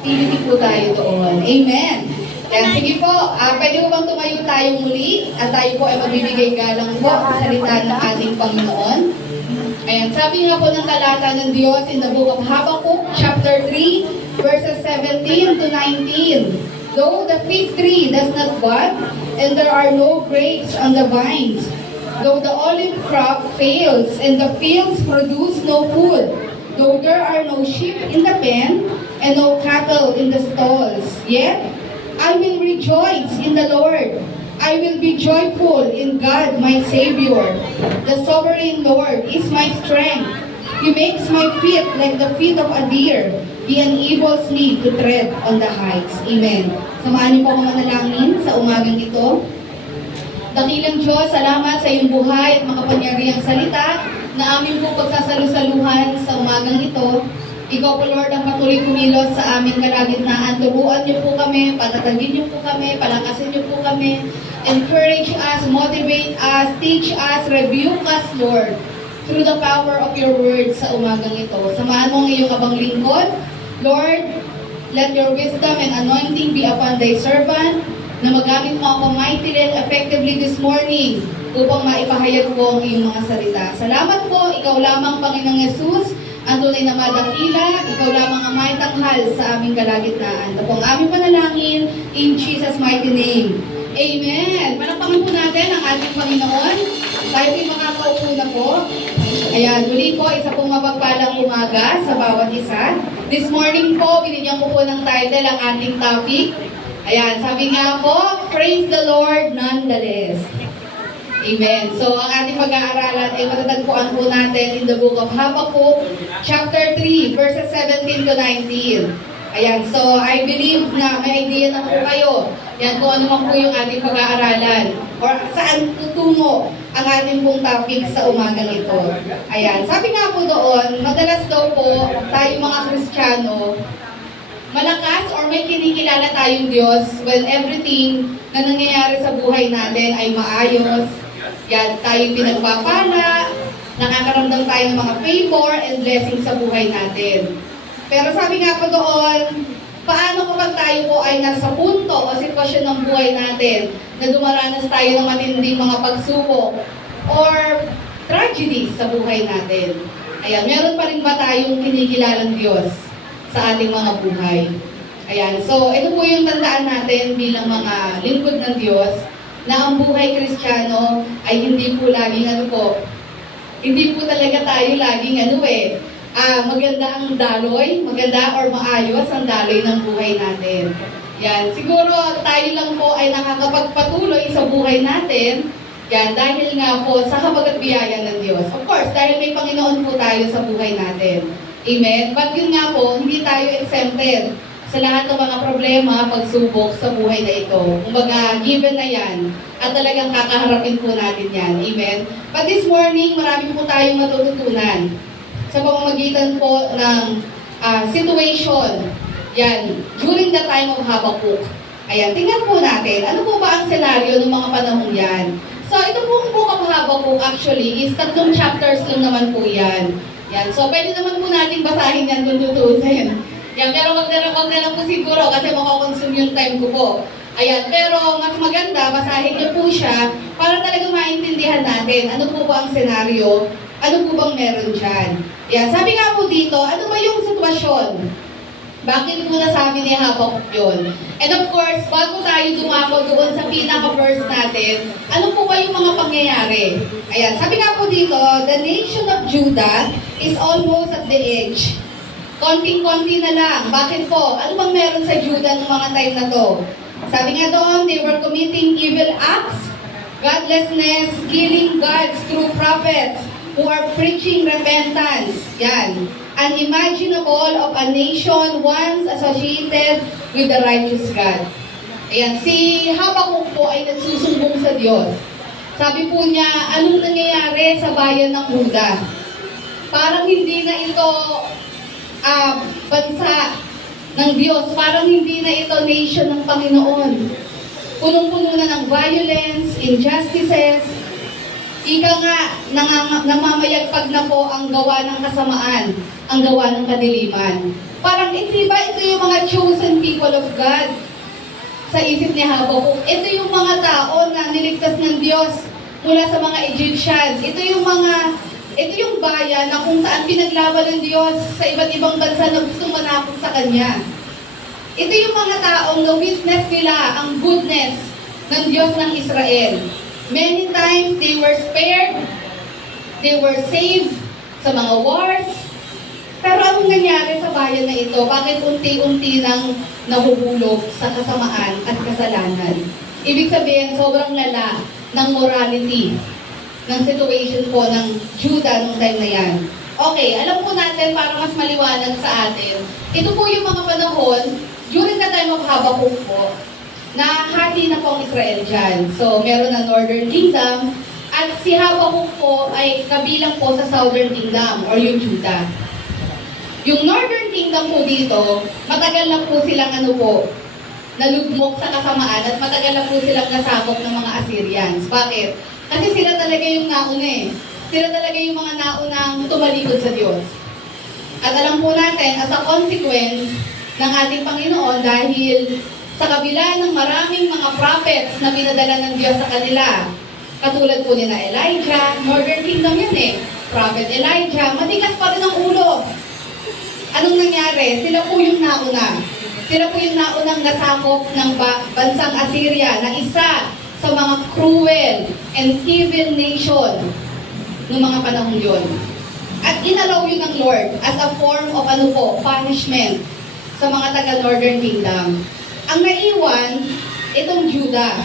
Activity po tayo doon. Amen. Yan, sige po, pwede ko bang tumayo tayo muli at tayo po ay magbibigay galang po sa salita ng ating Panginoon. Ayan, sabi nga po ng talata ng Diyos in the book of Habakkuk, chapter 3, verses 17 to 19. Though the fig tree does not bud, and there are no grapes on the vines, though the olive crop fails, and the fields produce no food, though there are no sheep in the pen, and no cattle in the stalls, yet I will rejoice in the Lord. I will be joyful in God, my Savior. The sovereign Lord is my strength. He makes my feet like the feet of a deer. He enables me to tread on the heights. Amen. Samahan niyo po akong manalangin sa umagang ito. Dakilang Diyos, salamat sa iyong buhay at makapangyarihang salita na amin po pagsasalusaluhan sa umagang ito. Ikaw po, Lord, ang patuloy kumilos sa aming kalagitnaan. Turuan niyo po kami, patatagin niyo po kami, palakasin niyo po kami. Encourage us, motivate us, teach us, rebuke us, Lord, through the power of your word sa umagang ito. Samahan mo ang iyong abang lingkod. Lord, let your wisdom and anointing be upon thy servant, na magamit mo ako mightily and effectively this morning upang maipahayag ko ang iyong mga salita. Salamat po, ikaw lamang, Panginoong Yesus, ang tunay na madakila, ikaw lamang ang may tanghal sa aming kalagitnaan. Ito po ang aming panalangin in Jesus' mighty name. Amen! Palakpakan po natin ang ating Panginoon. Tayo po'y makakaupo na po. Ayan, muli po, isa pong mapagpalang umaga sa bawat isa. This morning po, binigyan ko po ng title ang ating topic. Ayan, sabi nga po, Praise the Lord nonetheless. Amen. So, ang ating pag-aaralan ay matatagpuan po natin in the book of Habakkuk, chapter 3, verses 17 to 19. Ayan, so I believe na may idea na po kayo. Yan kung ano man po yung ating pag-aaralan or saan tutungo ang ating pong topic sa umagang ito. Ayan, sabi nga po doon, madalas daw po tayo mga Kristiyano, malakas or may kinikilala tayong Diyos when everything na nangyayari sa buhay natin ay maayos. Yan, tayo pinagpapala, nakakaramdam tayo ng mga favor and blessings sa buhay natin. Pero sabi nga po doon, paano kapag tayo po ay nasa punto o sitwasyon ng buhay natin na dumaranas tayo ng matinding mga pagsubok or tragedies sa buhay natin? Ayan, meron pa rin ba tayong kinikilalang Diyos sa ating mga buhay? Ayan, so ito po yung tandaan natin bilang mga lingkod ng Diyos, na ang buhay Kristiyano ay hindi po laging hindi po talaga tayo laging maganda ang daloy, maganda or maayos ang daloy ng buhay natin. Yan, siguro tayo lang po ay nakakapagpatuloy sa buhay natin, yan, dahil nga po sa habag at biyaya ng Diyos. Of course, dahil may Panginoon po tayo sa buhay natin. Amen? But yun nga po, hindi tayo exempted sa lahat ng mga problema, pagsubok sa buhay na ito. Kumbaga, given na yan, at talagang kakaharapin po natin yan. Amen? But this morning, marami po tayong matututunan sa pamamagitan po ng situation. Yan, during the time of Habakkuk. Ayan, tingnan po natin, ano po ba ang senaryo ng mga panahon yan? So, ito pong book of Habakkuk actually is 3 chapters lang naman po yan. Yan, so pwede naman po natin basahin yan kung tutusin. Yan, pero wag na lang po siguro kasi makakonsume yung time ko po. Ayan, pero mas maganda, basahin niyo po siya para talagang maintindihan natin ano po ba ang senaryo, ano po bang meron dyan. Yan, sabi nga po dito, ano ba yung sitwasyon? Bakit po nasabi ni Habakkuk yun? And of course, bago tayo dumako doon sa pinaka-verse natin, ano po ba yung mga pangyayari? Ayan, sabi nga po dito, the nation of Judah is almost at the edge. Konting-konti na lang. Bakit po? Ano bang meron sa Judah ng mga time na to? Sabi nga doon, they were committing evil acts, godlessness, killing gods through prophets who are preaching repentance. Yan. Unimaginable of a nation once associated with the righteous God. Ayan, si Habakkuk po ay nagsusumbong sa Diyos. Sabi po niya, anong nangyayari sa bayan ng Judah? Parang hindi na ito bansa ng Diyos. Parang hindi na ito nation ng Panginoon. Punong-puno na ng violence, injustices. Ika nga, namamayagpag na po ang gawa ng kasamaan. ang gawa ng kadiliman. Parang, hindi ba ito yung mga chosen people of God? Sa isip ni Habakuk, ito yung mga tao na niligtas ng Diyos mula sa mga Egyptians. Ito yung bayan na kung saan pinaglaban ng Diyos sa iba't ibang bansa na gustong manakot sa Kanya. Ito yung mga taong na-witness nila ang goodness ng Diyos ng Israel. Many times, they were spared, they were saved sa mga wars. Pero anong nangyari sa bayan na ito? Bakit unti-unti nang nahuhulog sa kasamaan at kasalanan? Ibig sabihin, sobrang lala ng morality ng situation po ng Judah nung time na yan. Okay, alam po natin para mas maliwanag sa atin, ito po yung mga panahon, during the time of Habakuk po, na hati na po ang Israel dyan. So, meron na Northern Kingdom, at si Habakuk po ay kabilang po sa Southern Kingdom, or yung Judah. Yung Northern Kingdom po dito, matagal na po silang nalugmok sa kasamaan at matagal na po silang nasabok ng mga Assyrians. Bakit? Kasi sila talaga yung nauna eh. Sila talaga yung mga naunang tumalikod sa Diyos. At alam po natin, as a consequence ng ating Panginoon, dahil sa kabila ng maraming mga prophets na pinadala ng Diyos sa kanila, katulad po ni na Elijah, Northern Kingdom yun eh, Prophet Elijah, matigas pa rin ang ulo. Anong nangyari? Sila po yung nauna. Sila po yung naunang nasakop ng bansang Assyria na isa sa mga cruel and evil nation ng mga panahon yun. At inalaw yun ng Lord as a form of punishment sa mga taga-Northern Kingdom. Ang naiwan, itong Judah.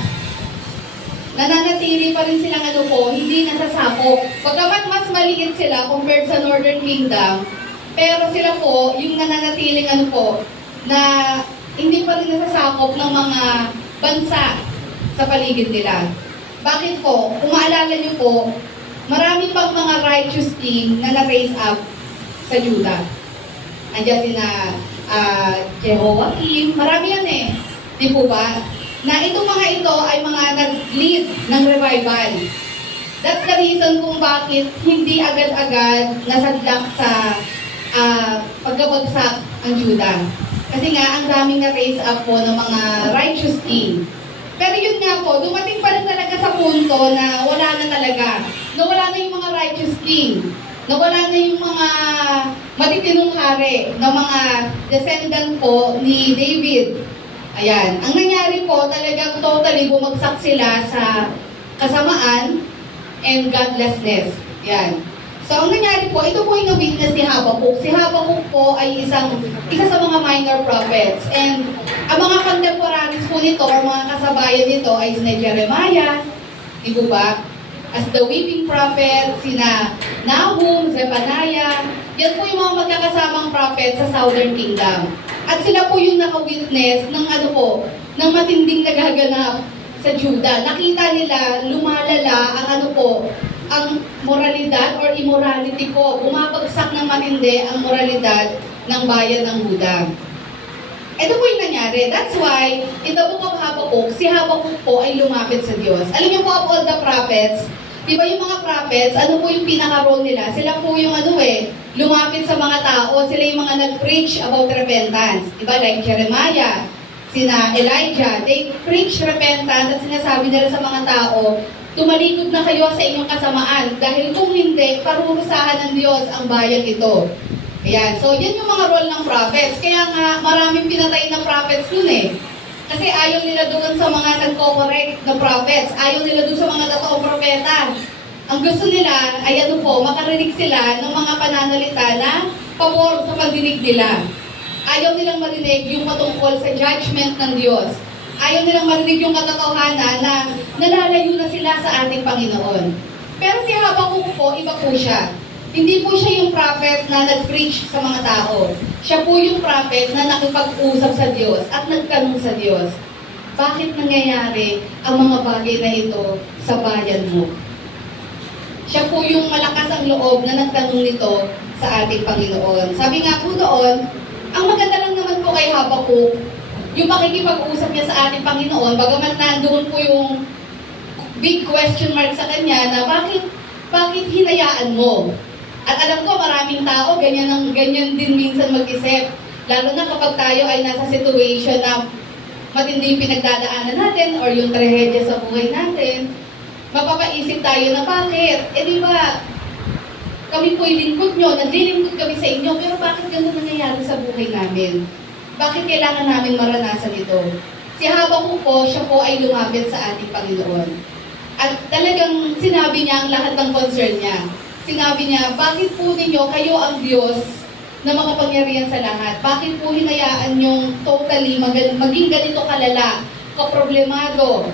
Nananatili pa rin silang hindi nasasakop. Pagkamat mas maliit sila compared sa Northern Kingdom, pero sila po, yung nananatiling na hindi pa rin nasasakop ng mga bansa sa paligid nila. Bakit po? Kung maalala niyo po, marami pang mga righteous king na na-raise up sa Judah. Andiyan sina Jehoiakim, marami yan eh. Di po ba? Na itong mga ito ay mga nag-lead ng revival. That's the reason kung bakit hindi agad-agad nasadlak sa pagkabagsak ang Judah. Kasi nga, ang daming na-raise up po ng mga righteous king. Pero yun nga po, dumating pa rin talaga sa punto na wala na talaga. Na wala na yung mga righteous king. Na wala na yung mga matitinong hari na mga descendant po ni David. Ayan. Ang nangyari po, talagang totally bumagsak sila sa kasamaan and godlessness. Ayan. So, ang nangyari po, ito po yung na-witness ni Habakuk. Si Habakuk po ay isa sa mga minor prophets. And ang mga contemporaries po nito or mga kasabayan nito ay sina Jeremiah, di ba ba? As the weeping prophet, sina Nahum, Zephaniah, yan po yung mga magkakasamang prophet sa Southern Kingdom. At sila po yung naka-witness ng ng matinding nagaganap sa Judah. Nakita nila, lumalala ang moralidad or immorality po. Bumabagsak ng matindi ang moralidad ng bayan ng Judah. Ito po yung nangyari. That's why, in the book of Habakuk, si Habakuk po ay lumapit sa Diyos. Alam niyo po, of all the prophets, di ba yung mga prophets, ano po yung pinaka-role nila? Sila po yung lumapit sa mga tao, sila yung mga nag-preach about repentance. Di ba? Like Jeremiah, sina Elijah, they preach repentance at sinasabi nila sa mga tao, tumalikod na kayo sa inyong kasamaan dahil kung hindi, parurusahan ng Diyos ang bayan ito. Ayan. So, yan yung mga role ng prophets. Kaya nga, maraming pinatay na prophets dun eh. Kasi ayaw nila doon sa mga nagko-correct na prophets. Ayaw nila doon sa mga totoong propeta. Ang gusto nila ay makarinig sila ng mga pananalita na pabor sa pagdinig nila. Ayaw nilang marinig yung patungkol sa judgment ng Diyos. Ayaw nilang marinig yung katotohanan na nalalayo na sila sa ating Panginoon. Pero si Habakuk po, iba po siya. Hindi po siya yung prophet na nag-preach sa mga tao. Siya po yung prophet na nakipag-usap sa Diyos at nagtanong sa Diyos. Bakit nangyayari ang mga bagay na ito sa bayan mo? Siya po yung malakas ang loob na nagtanong nito sa ating Panginoon. Sabi nga po doon, ang maganda lang naman po kay Habakuk, yung makikipag-usap niya sa ating Panginoon, bagamat nandoon po yung big question mark sa kanya na bakit hinayaan mo At alam ko, maraming tao, ganyan din minsan mag-isip. Lalo na kapag tayo ay nasa situation na matindi yung pinagdadaanan natin or yung trahedya sa buhay natin, mapapaisip tayo na bakit? Eh di ba, kami po'y lingkod nyo, naglilingkod kami sa inyo, pero bakit ganun nangyayari sa buhay namin? Bakit kailangan namin maranasan ito? Si Habakuk po, siya po ay lumapit sa ating Panginoon. At talagang sinabi niya ang lahat ng concern niya. Sinabi niya, bakit po ninyo kayo ang Diyos na makapangyarihan sa lahat? Bakit po hinayaan niyong totally maging ganito kalala, kaproblemado,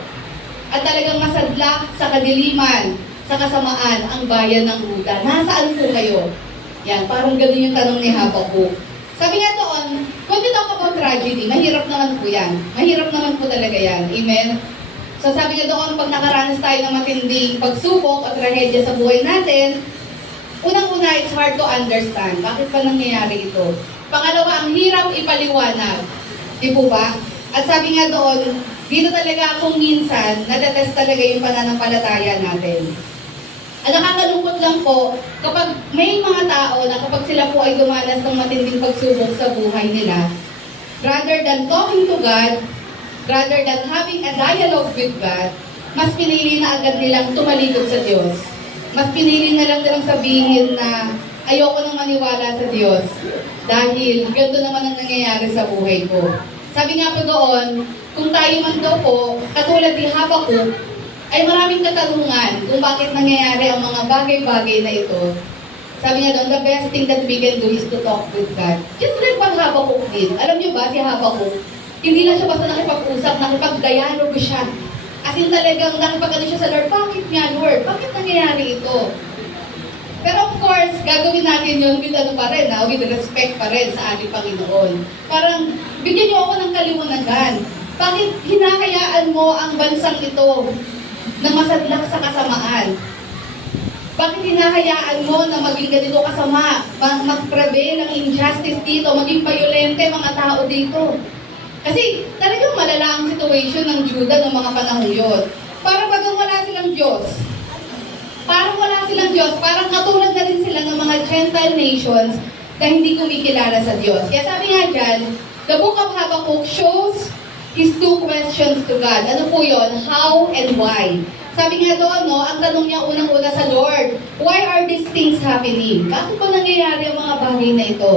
at talagang masadlak sa kadiliman, sa kasamaan, ang bayan ng Huda? Nasaan po kayo? Yan, parang ganun yung tanong ni Habakuk. Sabi nga doon, kung we talk about tragedy, mahirap naman po yan. Mahirap naman po talaga yan. Amen? So sabi nga doon, pag nakaranas tayo ng matinding pagsubok at trahedya sa buhay natin, unang-una, it's hard to understand. Bakit ba nangyayari ito? Pangalawa, ang hirap ipaliwanag. Di po ba? At sabi nga doon, dito talaga kung minsan, natetest talaga yung pananampalataya natin. Ang nakakalungkot lang po, kapag may mga tao na kapag sila po ay dumanas ng matinding pagsubok sa buhay nila, rather than talking to God, rather than having a dialogue with God, mas pinili na agad nilang tumalikod sa Diyos. Mas pinili na lang nilang sabihin na ayoko nang maniwala sa Diyos dahil ganito naman ang nangyayari sa buhay ko. Sabi nga po doon, kung tayo man daw po, katulad ni Habakuk, ay maraming katanungan kung bakit nangyayari ang mga bagay-bagay na ito. Sabi nga doon, the best thing that we can do is to talk with God. Just like what Habakuk did. Alam niyo ba, si Habakuk, hindi lang siya basta nakipag-usap, nakipag-dialogue siya. As in talagang nakipag-ano siya sa Lord, bakit nga Lord? Bakit nangyayari ito? Pero of course, gagawin natin yun with ano pa rin, with respect pa rin sa ating Panginoon. Parang, bigyan niyo ako ng kaliwanagan. Bakit hinahayaan mo ang bansang ito na masadlak sa kasamaan? Bakit hinahayaan mo na maging ganito kasama, mag-prevail ang injustice dito, maging violente mga tao dito? Kasi talagang malala ang situation ng Juda ng mga panahon yun. Parang bagang wala silang Diyos. Parang wala silang Diyos. Parang katulad na rin sila ng mga Gentile nations na hindi kumikilala sa Diyos. Kaya sabi nga dyan, the book of Habakkuk shows his two questions to God. Ano po yun? How and why? Sabi nga doon, no, ang tanong niya unang-una sa Lord, why are these things happening? Bakit ba nangyayari ang mga bagay na ito?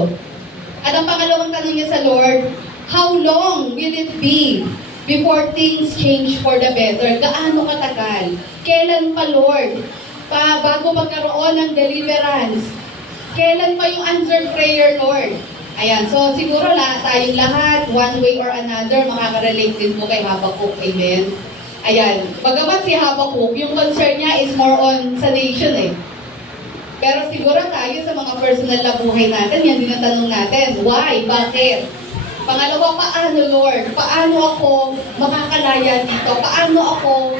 At ang pangalawang tanong niya sa Lord, how long will it be before things change for the better? Gaano katagal? Kailan pa, Lord? Bago magkaroon ng deliverance? Kailan pa yung answered prayer, Lord? Ayan, so siguro tayong lahat, one way or another, makaka-relate din po kay Habakuk. Amen? Ayan, bagamat si Habakuk, yung concern niya is more on sa nation eh. Pero siguro tayo sa mga personal na buhay natin, yan din ang tanong natin. Why? Bakit? Pangalawa, paano Lord? Paano ako makakalaya dito? Paano ko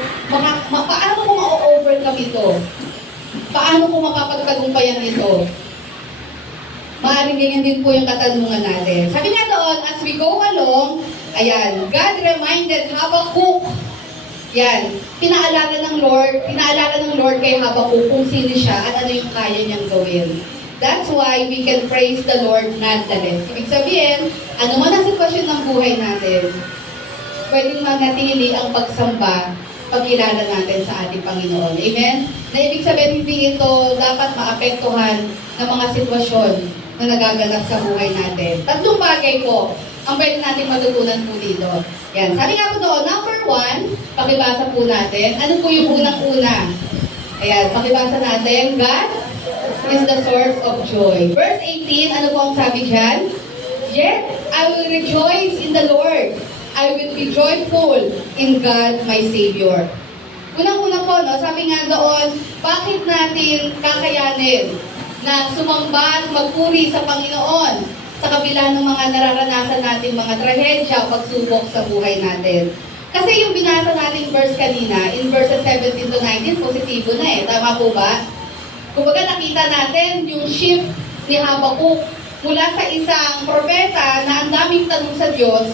ma-overcome ito? Paano ko mapapagtagumpayan ito? Maaaring ganyan din po yung katanungan natin. Sabi nga doon, as we go along, ayan, God reminded Habakuk, yan, pinaalala ng Lord kay Habakuk kung sino siya at ano yung kaya niyang gawin. That's why we can praise the Lord nonetheless. Ibig sabihin, ano man ang sitwasyon ng buhay natin, pwedeng manatili ang pagsamba pagkilala natin sa ating Panginoon. Amen? Na ibig sabihin, hindi ito dapat maapektuhan ng mga sitwasyon na nagaganap sa buhay natin. Tatlong bagay po ang pwede natin matutunan po dito. Yan. Sabi nga po doon, number 1, pakibasa po natin. Ano po yung unang-una? Ayan, pakibasa natin. God is the source of joy. Verse 18, ano po ang sabi dyan? Yet, I will rejoice in the Lord. I will be joyful in God, my Savior. Unang-una po, no, sabi nga doon, bakit natin kakayanin na sumamba at magpuri sa Panginoon sa kabila ng mga nararanasan natin mga trahedya o pagsubok sa buhay natin? Kasi yung binasa natin verse kanina, in verses 17 to 19, positibo na eh. Tama po ba? Kumbaga nakita natin yung shift ni Habakuk mula sa isang propeta na ang daming tanong sa Diyos,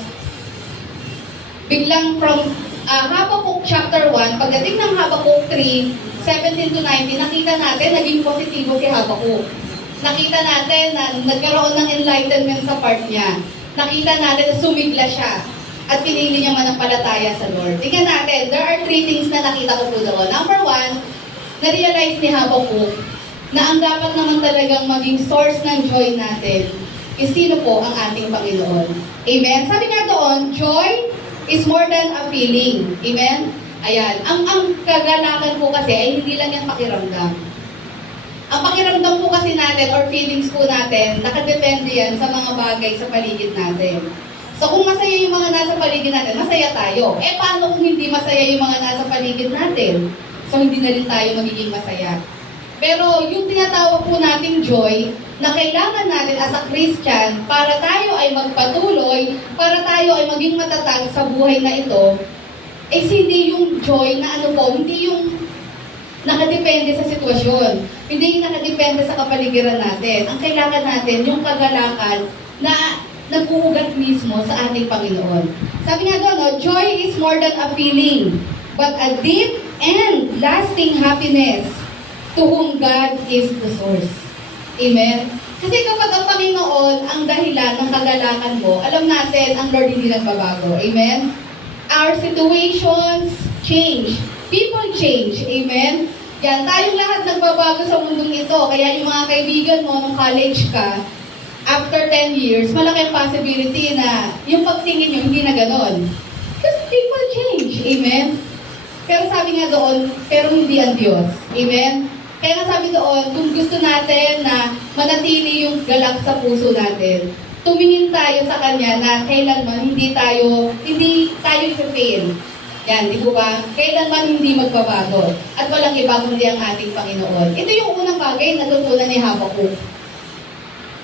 biglang from Habakuk chapter 1, pagdating ng Habakuk 3, 17 to 19, nakita natin naging positibo si Habakuk. nakita natin na nagkaroon ng enlightenment sa part niya. Nakita natin na sumigla siya at pinili niya manampalataya sa Lord. Tingnan natin, there are 3 things na nakita ko po doon. Number 1, na-realize ni Habakkuk na ang dapat naman talagang maging source ng joy natin is sino po ang ating Panginoon. Amen? Sabi nga doon, joy is more than a feeling. Amen? Ayan. Ang kagalakan po kasi ay hindi lang yan pakiramdam. Ang pakiramdam po kasi natin or feelings po natin, nakadepende yan sa mga bagay sa paligid natin. So kung masaya yung mga nasa paligid natin, masaya tayo. Eh paano kung hindi masaya yung mga nasa paligid natin? So hindi na rin tayo magiging masaya. Pero yung tinatawag po nating joy, na kailangan natin as a Christian para tayo ay magpatuloy, para tayo ay maging matatag sa buhay na ito, eh hindi yung joy na hindi yung nakadepende sa sitwasyon. Hindi yung nakadepende sa kapaligiran natin. Ang kailangan natin, yung kagalakan na nag-uugat mismo sa ating Panginoon. Sabi nga doon, joy is more than a feeling, but a deep and lasting happiness to whom God is the source. Amen? Kasi kapag ang Panginoon ang dahilan ng kagalakan mo, alam natin, ang Lord hindi nagbabago. Amen? Our situations change. People change. Amen? Yan, tayong lahat nagbabago sa mundong ito. Kaya yung mga kaibigan mo nung college ka, after 10 years, malaki ang possibility na yung pagtingin nyo hindi na ganon. Because people change. Amen? Pero sabi nga doon, pero hindi ang Diyos. Amen? Kaya nga sabi doon, kung gusto natin na manatili yung galak sa puso natin, tumingin tayo sa Kanya na kailanman hindi tayo i-fail. Yan, di ba? Kailanman hindi magbabago. At walang iba kundi ang ating Panginoon. Ito yung unang bagay na natutunan ni Habakkuk.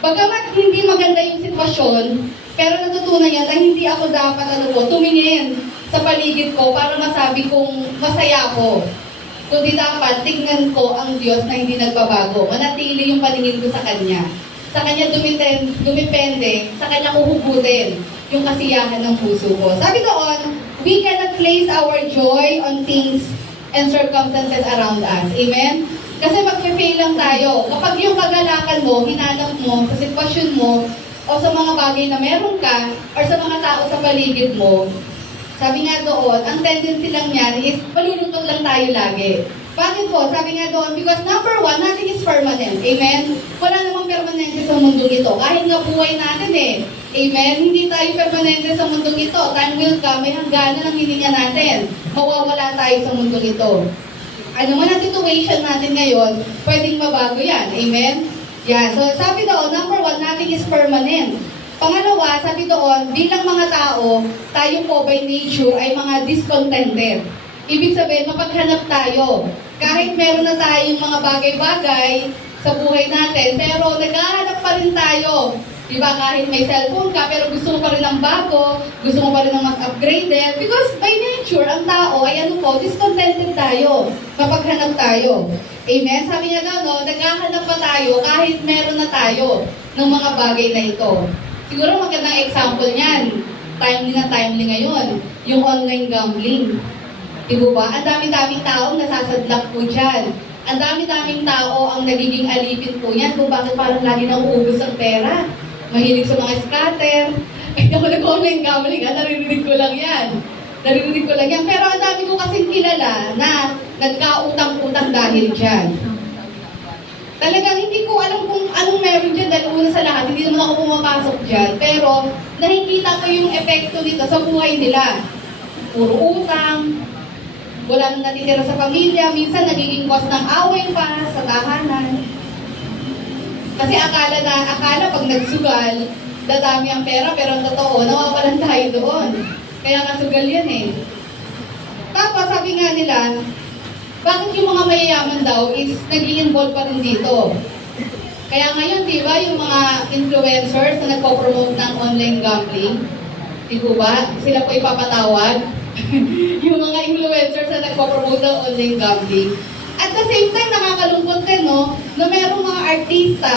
Bagamat hindi maganda yung sitwasyon, pero natutunan niya na hindi ako dapat tumingin sa paligid ko para masabi kong masaya ako. Kundi dapat tingnan ko ang Diyos na hindi nagbabago. Manatili yung paningin ko sa Kanya. Sa Kanya dumipende, sa Kanya kuhugutin yung kasiyahan ng puso ko. Sabi doon, we cannot place our joy on things and circumstances around us. Amen? Kasi mag-fail lang tayo. Kapag yung kagalakan mo, hinanap mo sa sitwasyon mo, o sa mga bagay na meron ka, or sa mga tao sa paligid mo, sabi nga doon, ang tendency lang yan is malulutong lang tayo lagi. Bakit po? Sabi nga doon, because number 1, nothing is permanent. Amen? Wala namang permanente sa mundo ito. Kahit nga buhay natin Amen? Hindi tayo permanente sa mundo ito. Time will come, may hangganan ang hininga natin. Mawawala tayo sa mundo ito. Ano man ang situation natin ngayon, pwedeng mabago yan. Amen? Yeah, so sabi doon, number 1, nothing is permanent. Pangalawa, sabi doon, bilang mga tao, tayo po by nature ay mga discontented. Ibig sabihin, mapaghanap tayo. Kahit meron na tayong mga bagay-bagay sa buhay natin, pero naghahanap pa rin tayo. Diba, kahit may cellphone ka, pero gusto mo pa rin ng bago, gusto mo pa rin ng mas upgraded. Because by nature, ang tao ay discontented tayo. Mapaghanap tayo. Amen? Sabi niya daw, naghahanap pa tayo kahit meron na tayo ng mga bagay na ito. Siguro magandang example niyan. Timely ngayon. Yung online gambling. Diba ba? Ang dami-daming taong nasasadlak po dyan. Ang dami-daming tao ang nagiging alipin po yan kung bakit parang lagi nauubos ang pera. Mahilig sa mga scatter. Ay, ako nag-online gambling, naririnig ko lang yan. Pero ang dami ko kasing kilala na nagkautang-utang dahil dyan. Talagang hindi ko alam kung anong meron dyan dahil una sa lahat, hindi naman ako pumapasok dyan. Pero nakikita ko yung epekto nito sa buhay nila. Puro utang, wala nang natitira sa pamilya, minsan nagiging cause ng away pa sa tahanan. Kasi akala pag nagsugal, dadami ang pera, pero ang totoo, nawawalan tayo doon. Kaya nga sugal yan Tapos sabi nga nila, bakit yung mga mayayaman daw is nag-i-involve pa rin dito? Kaya ngayon, di ba, yung mga influencers na nagpo-promote ng online gambling, di ba, sila po ipapatawag. Yung mga influencers na nagpo-promote ng online gambling. At the same time, nakakalungkot din, na merong mga artista,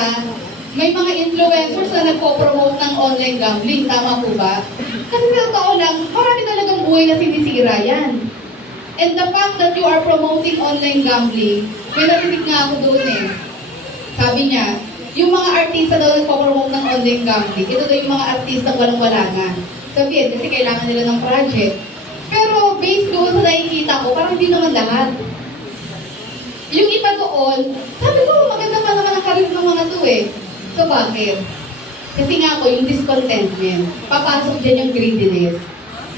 may mga influencers na nagpo-promote ng online gambling. Tama po ba? Kasi sa totoo lang, marami talagang buhay na sinisira yan. And the fact that you are promoting online gambling, may narinig nga ako doon Sabi niya, yung mga artista daw nagpo-promote ng online gambling, ito daw yung mga artista walang-wala na. Sabihin, kasi kailangan nila ng project. Pero based doon sa nakikita ko, parang hindi naman lahat. Yung iba doon, sabi ko, maganda pa naman ang karir ng mga to eh. So bakit? Kasi nga po, yung discontentment, papasok dyan yung greediness.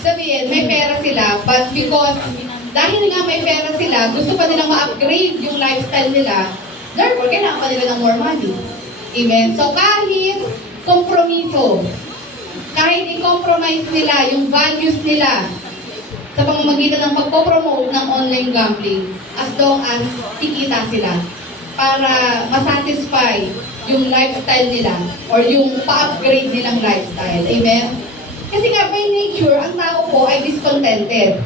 Sabihin, may pera sila, but because dahil nga may pera sila, gusto pa nilang ma-upgrade yung lifestyle nila, therefore, kailangan pa nila ng more money. Amen? So kahit kompromiso, kahit i-compromise nila yung values nila sa pamamagitan ng pagpopromote ng online gambling, as long as kikita sila para masatisfy yung lifestyle nila or yung pa-upgrade nilang lifestyle. Amen? Kasi nga, by nature, ang tao po ay discontented.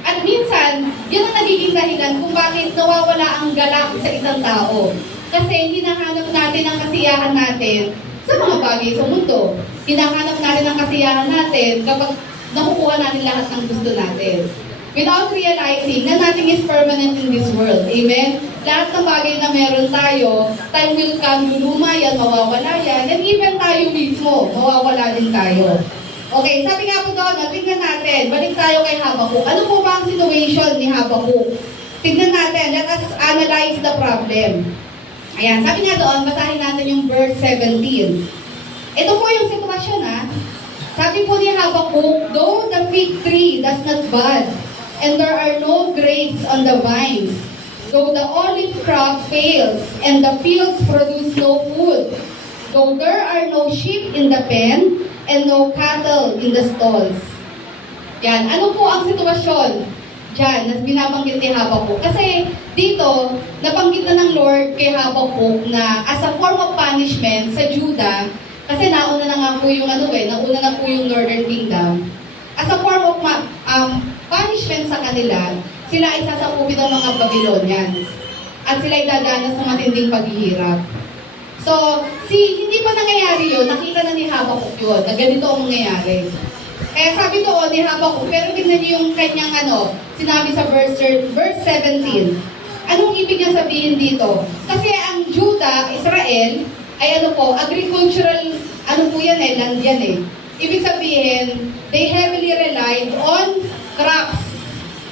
At minsan, yun ang nagiging dahilan kung bakit nawawala ang galak sa isang tao. Kasi hinahanap natin ang kasiyahan natin sa mga bagay sa mundo. Hinahanap natin ang kasiyahan natin kapag nakukuha natin lahat ng gusto natin. Without realizing na nothing is permanent in this world. Amen? Lahat ng bagay na meron tayo, time will come, luluma yan, mawawala yan, and even tayo mismo, mawawala din tayo. Okay, sabi nga po doon, tingnan natin, balik tayo kay Habakuk. Ano po ba ang situation ni Habakuk? Tingnan natin, let us analyze the problem. Ayan, sabi nga doon, basahin natin yung verse 17. Ito po yung sitwasyon ha. Sabi po ni Habakuk, though the fig tree does not bud, and there are no grapes on the vines, though the olive crop fails, and the fields produce no food, though there are no sheep in the pen, and no cattle in the stalls. Yan, ano po ang sitwasyon dyan na binabanggit ni Habakuk? Kasi dito, nabanggit na ng Lord kay Habakuk na as a form of punishment sa Judah, kasi nauna na nga po yung nauna na po yung Northern Kingdom. As a form of punishment sa kanila, sila ay sasakupin ng mga Babylonians. At sila ay dadanas ng matinding paghihirap. So, hindi pa nangyayari yun, nakita na ni Habakuk yun, na ganito ang mangyayari. Kaya sabi doon ni Habakuk, pero tignan niyo yung kanyang sinabi sa verse 17. Anong ibig niya sabihin dito? Kasi ang Judah, Israel, ay agricultural, land yan eh. Ibig sabihin, they heavily relied on crops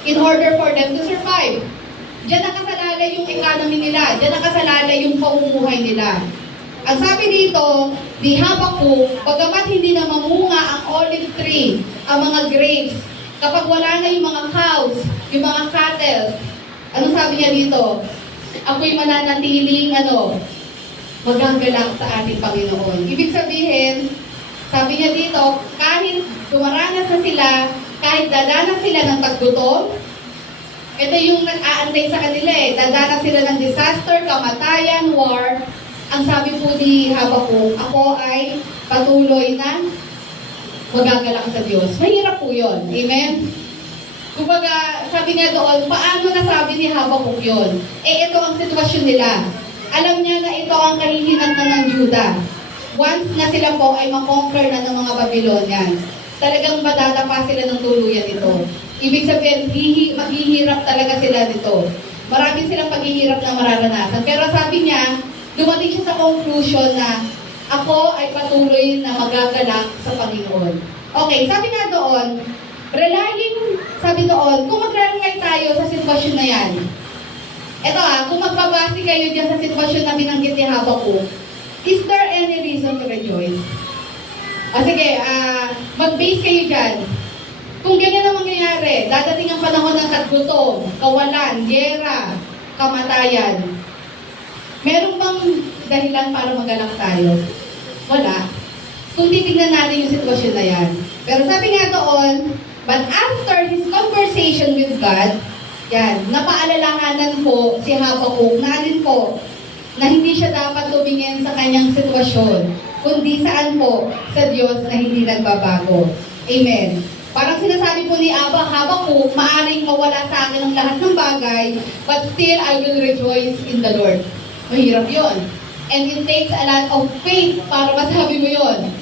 in order for them to survive. Diyan nakasalalay yung economy nila, diyan nakasalalay yung pamumuhay nila. Ang sabi dito, di Habakuk, bagamat hindi na mamunga ang olive tree, ang mga grapes, kapag wala na yung mga cows, yung mga cattle, anong sabi niya dito? Ako'y mananatiling magagalak sa ating Panginoon. Ibig sabihin, sabi niya dito, kahit dumaranas na sila, kahit dadanas sila ng paggutom, ito yung nag-aantay sa kanila dadanas sila ng disaster, kamatayan, war. Ang sabi po ni Habakuk, ako ay patuloy na magagalak sa Diyos. Mahirap po yun. Amen? Kumbaga, sabi nga doon, paano nasabi ni Habakuk yun? Ito ang sitwasyon nila. Alam niya na ito ang kahihinatnan ng Judah. Once na sila po ay makonquer na ng mga Babylonians, talagang madadapa sila ng tuluyan ito. Ibig sabihin, maghihirap talaga sila dito. Marami silang paghihirap na mararanasan. Pero sabi niya, dumating siya sa conclusion na ako ay patuloy na magagalak sa Panginoon. Okay, sabi nga doon, sabi doon, kung mag-rely tayo sa sitwasyon na yan, ito kung magbabase kayo dyan sa sitwasyon na binanggit ni Habakuk, is there any reason to rejoice? Sige, mag-base kayo dyan. Kung ganyan ang mangyayari, dadating ang panahon ng taggutom, kawalan, giyera, kamatayan. Meron bang dahilan para magalak tayo? Wala. Kung titignan natin yung sitwasyon na yan. Pero sabi nga doon, but after his conversation with God, napaalalahanan po si Habakuk na na hindi siya dapat tumingin sa kanyang sitwasyon, kundi saan po? Sa Diyos na hindi nagbabago. Amen. Parang sinasabi po ni Habakuk, maaring mawala sa akin ang lahat ng bagay, but still I will rejoice in the Lord. Mahirap yun. And it takes a lot of faith para masabi mo yun.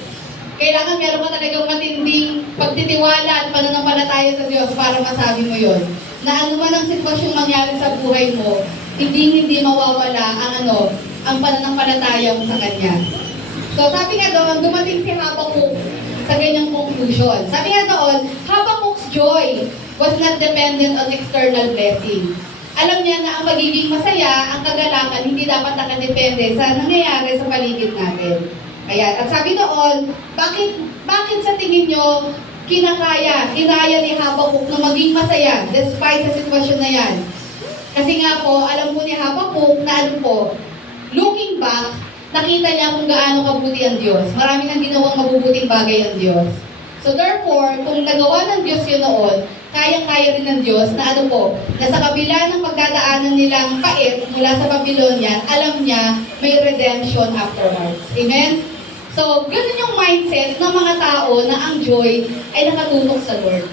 Kailangan meron ka talagang matinding pagtitiwala at pananampalataya sa Diyos para masabi mo yun. Na ano man ang sitwasyong mangyari sa buhay mo, hindi mawawala ang ang pananampalataya mo sa Kanya. So sabi nga doon, dumating si Habakkuk sa ganyang conclusion. Sabi nga doon, Habakkuk's joy was not dependent on external blessing. Alam niya na ang magiging masaya, ang kagalakan, hindi dapat nakadepende sa nangyayari sa paligid natin. Ayan. At sabi doon, bakit sa tingin nyo kinaya ni Habakkuk na maging masaya despite sa sitwasyon na yan? Kasi nga po, alam po ni Habakkuk na ano po, looking back, nakita niya kung gaano kabuti ang Diyos. Marami nang ginawang mabubuting bagay ang Diyos. So therefore, kung nagawa ng Diyos yun noon, kayang-kaya rin ng Diyos na ano po, na sa kabila ng pagdadaanan nilang pait mula sa Babylonian, alam niya may redemption afterwards. Amen? So, ganun yung mindset ng mga tao na ang joy ay nakatutok sa Lord.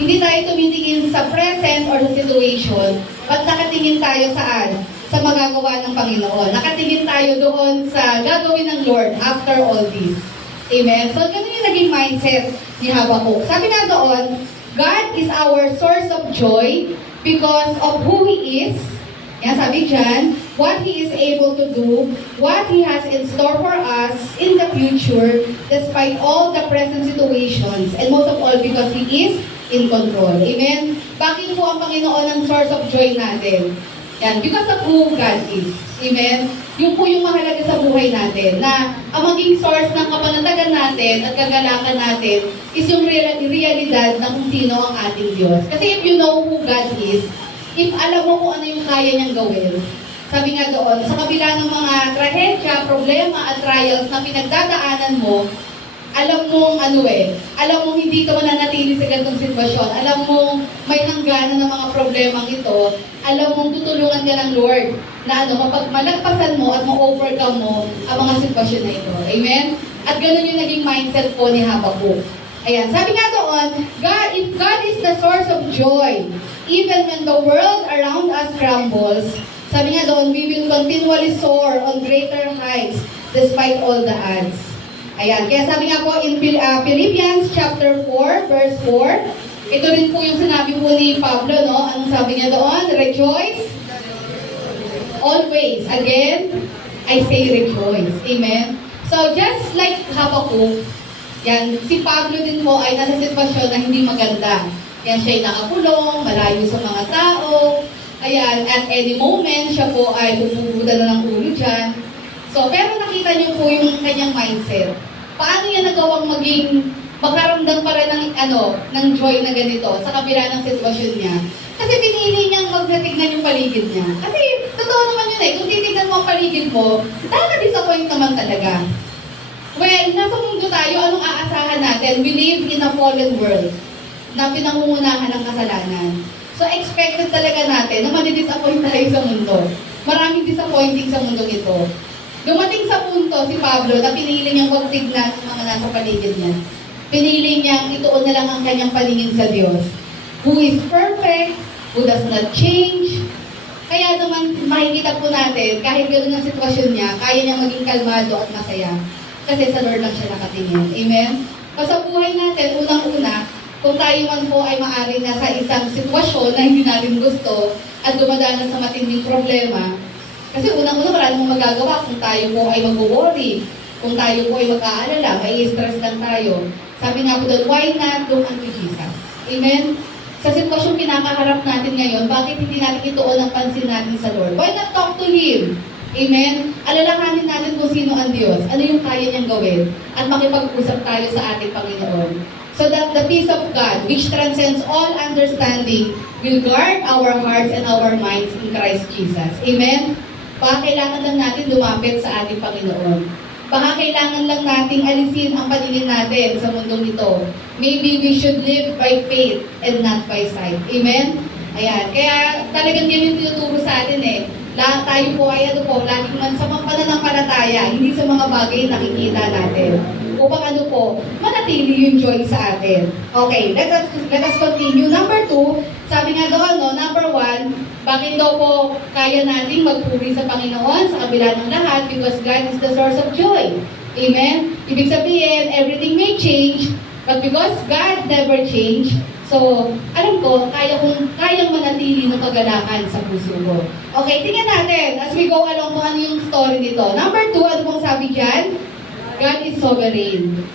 Hindi tayo tumitingin sa present or sa situation, but nakatingin tayo saan? Sa magagawa ng Panginoon. Nakatingin tayo doon sa gagawin ng Lord after all this. Amen? So, ganun yung naging mindset ni Habakkuk. Sabi nga doon, God is our source of joy because of who He is. Yan, sabi dyan, what He is able to do, what He has in store for us in the future, despite all the present situations, and most of all, because He is in control. Amen? Bakit po ang Panginoon ang source of joy natin? Yan, because of who God is. Amen? Yung po yung mahalaga sa buhay natin, na ang maging source ng kapanatagan natin at kagalakan natin is yung realidad na kung sino ang ating Diyos. Kasi if you know who God is, if alam mo kung ano yung kaya niyang gawin, sabi nga doon, sa kabila ng mga trahedya, problema at trials na pinagdadaanan mo, alam mong alam mong hindi ka mananatili sa ganitong sitwasyon, alam mong may hangganan ng mga problemang ito, alam mong tutulungan ka ng Lord na kapag malagpasan mo at ma-overcome mo ang mga sitwasyon na ito. Amen? At ganun yung naging mindset po ni Habakkuk. Ayan, sabi nga doon, if God is the source of joy, even when the world around us crumbles, sabi nga doon, we will continually soar on greater heights despite all the odds. Ayan, kaya sabi nga po in Philippians chapter 4, verse 4, ito rin po yung sinabi po ni Pablo, no? Anong sabi niya doon? Rejoice always. Again, I say rejoice. Amen? So, just like Habakkuk, yan, si Pablo din po ay nasa sitwasyon na hindi maganda. Yan, siya'y nakakulong, malayo sa mga tao. Ayan, at any moment, siya po ay bububuda na ng ulo dyan. So, pero nakita niyo po yung kanyang mindset. Paano niya nagawang makaramdam pa rin ng joy na ganito sa kabila ng sitwasyon niya? Kasi pinili niyang magnatignan yung paligid niya. Kasi, totoo naman yun kung titignan mo ang paligid mo, nakaka-disappoint naman talaga. Well, nasa mundo tayo, anong aasahan natin? We live in a fallen world na pinangungunahan ng kasalanan. So, expected talaga natin na madi-disappoint tayo sa mundo. Maraming disappointing sa mundo ito. Dumating sa punto si Pablo na pinili niyang huwag tignan ang mga nasa paligid niya. Pinili niyang ituon na lang ang kanyang paningin sa Diyos, who is perfect, who does not change. Kaya naman makikita po natin, kahit gano'n ang sitwasyon niya, kaya niyang maging kalmado at masaya. Kasi sa Lord lang siya nakatingin. Amen? So sa buhay natin, unang-una, kung tayo man po ay maaaring nasa isang sitwasyon na hindi natin gusto at dumadanas sa matinding problema, kasi unang-una marami mong magagawa kung tayo po ay mag-worry, kung tayo po ay mag-aalala, may stress lang tayo. Sabi nga po doon, why not look unto Jesus? Amen? Sa sitwasyong pinakaharap natin ngayon, bakit hindi natin ituon ang pansin natin sa Lord? Why not talk to Him? Amen? Alalahanin natin kung sino ang Diyos, ano yung kaya niyang gawin, at makipag-usap tayo sa ating Panginoon. So that the peace of God, which transcends all understanding, will guard our hearts and our minds in Christ Jesus. Amen? Baka kailangan lang natin lumapit sa ating Panginoon. Baka kailangan lang nating alisin ang paningin natin sa mundong ito. Maybe we should live by faith and not by sight. Amen? Ayan. Kaya talagang yun yung tinuturo sa atin Lahat tayo po ay laging man sa mga pananampalataya, hindi sa mga bagay na nakikita natin. Upang manatili yung joy sa atin. Okay, let us continue. Number 2, sabi nga doon, number 1, bakit daw po kaya nating magpuri sa Panginoon sa kabila ng lahat? Because God is the source of joy. Amen? Ibig sabihin, everything may change, But because God never changed, so alam ko, kayang manatili ng kagalakan sa puso ko. Okay, tingnan natin as we go along kung ano yung story nito. Number 2, ano pong sabi dyan? God is sovereign.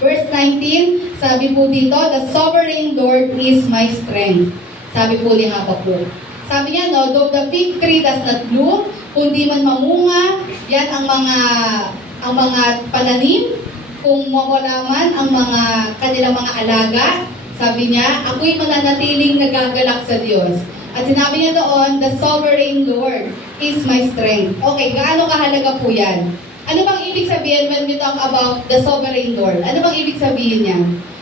Verse 19, sabi po dito, the sovereign Lord is my strength. Sabi po ni Habakkuk. Sabi niya, no, though the fig tree does not bloom, kundi man mamunga, yan ang mga pananim, kung mawala man ang kanilang mga alaga, sabi niya, ako'y mananatiling nagagalak sa Diyos. At sinabi niya doon, the sovereign Lord is my strength. Okay, gaano kahalaga po yan? Ano bang ibig sabihin when we talk about the sovereign Lord? Ano bang ibig sabihin niya?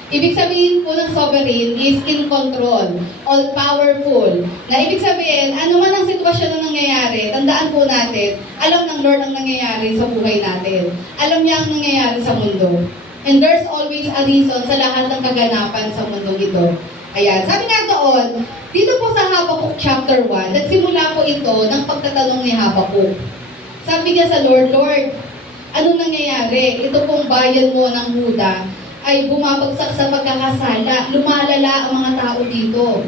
Ibig sabihin po ng sovereign is in control, all-powerful. Na ibig sabihin, ano man ang sitwasyon na nangyayari, tandaan po natin, alam ng Lord ang nangyayari sa buhay natin. Alam niya ang nangyayari sa mundo. And there's always a reason sa lahat ng kaganapan sa mundo ito. Ayan, sabi nga doon, dito po sa Habakkuk chapter 1, nagsimula po ito ng pagtatanong ni Habakkuk. Sabi niya sa Lord, Lord, anong nangyayari? Ito pong bayan mo ng Huda ay bumabagsak sa pagkakasala. Lumalala ang mga tao dito.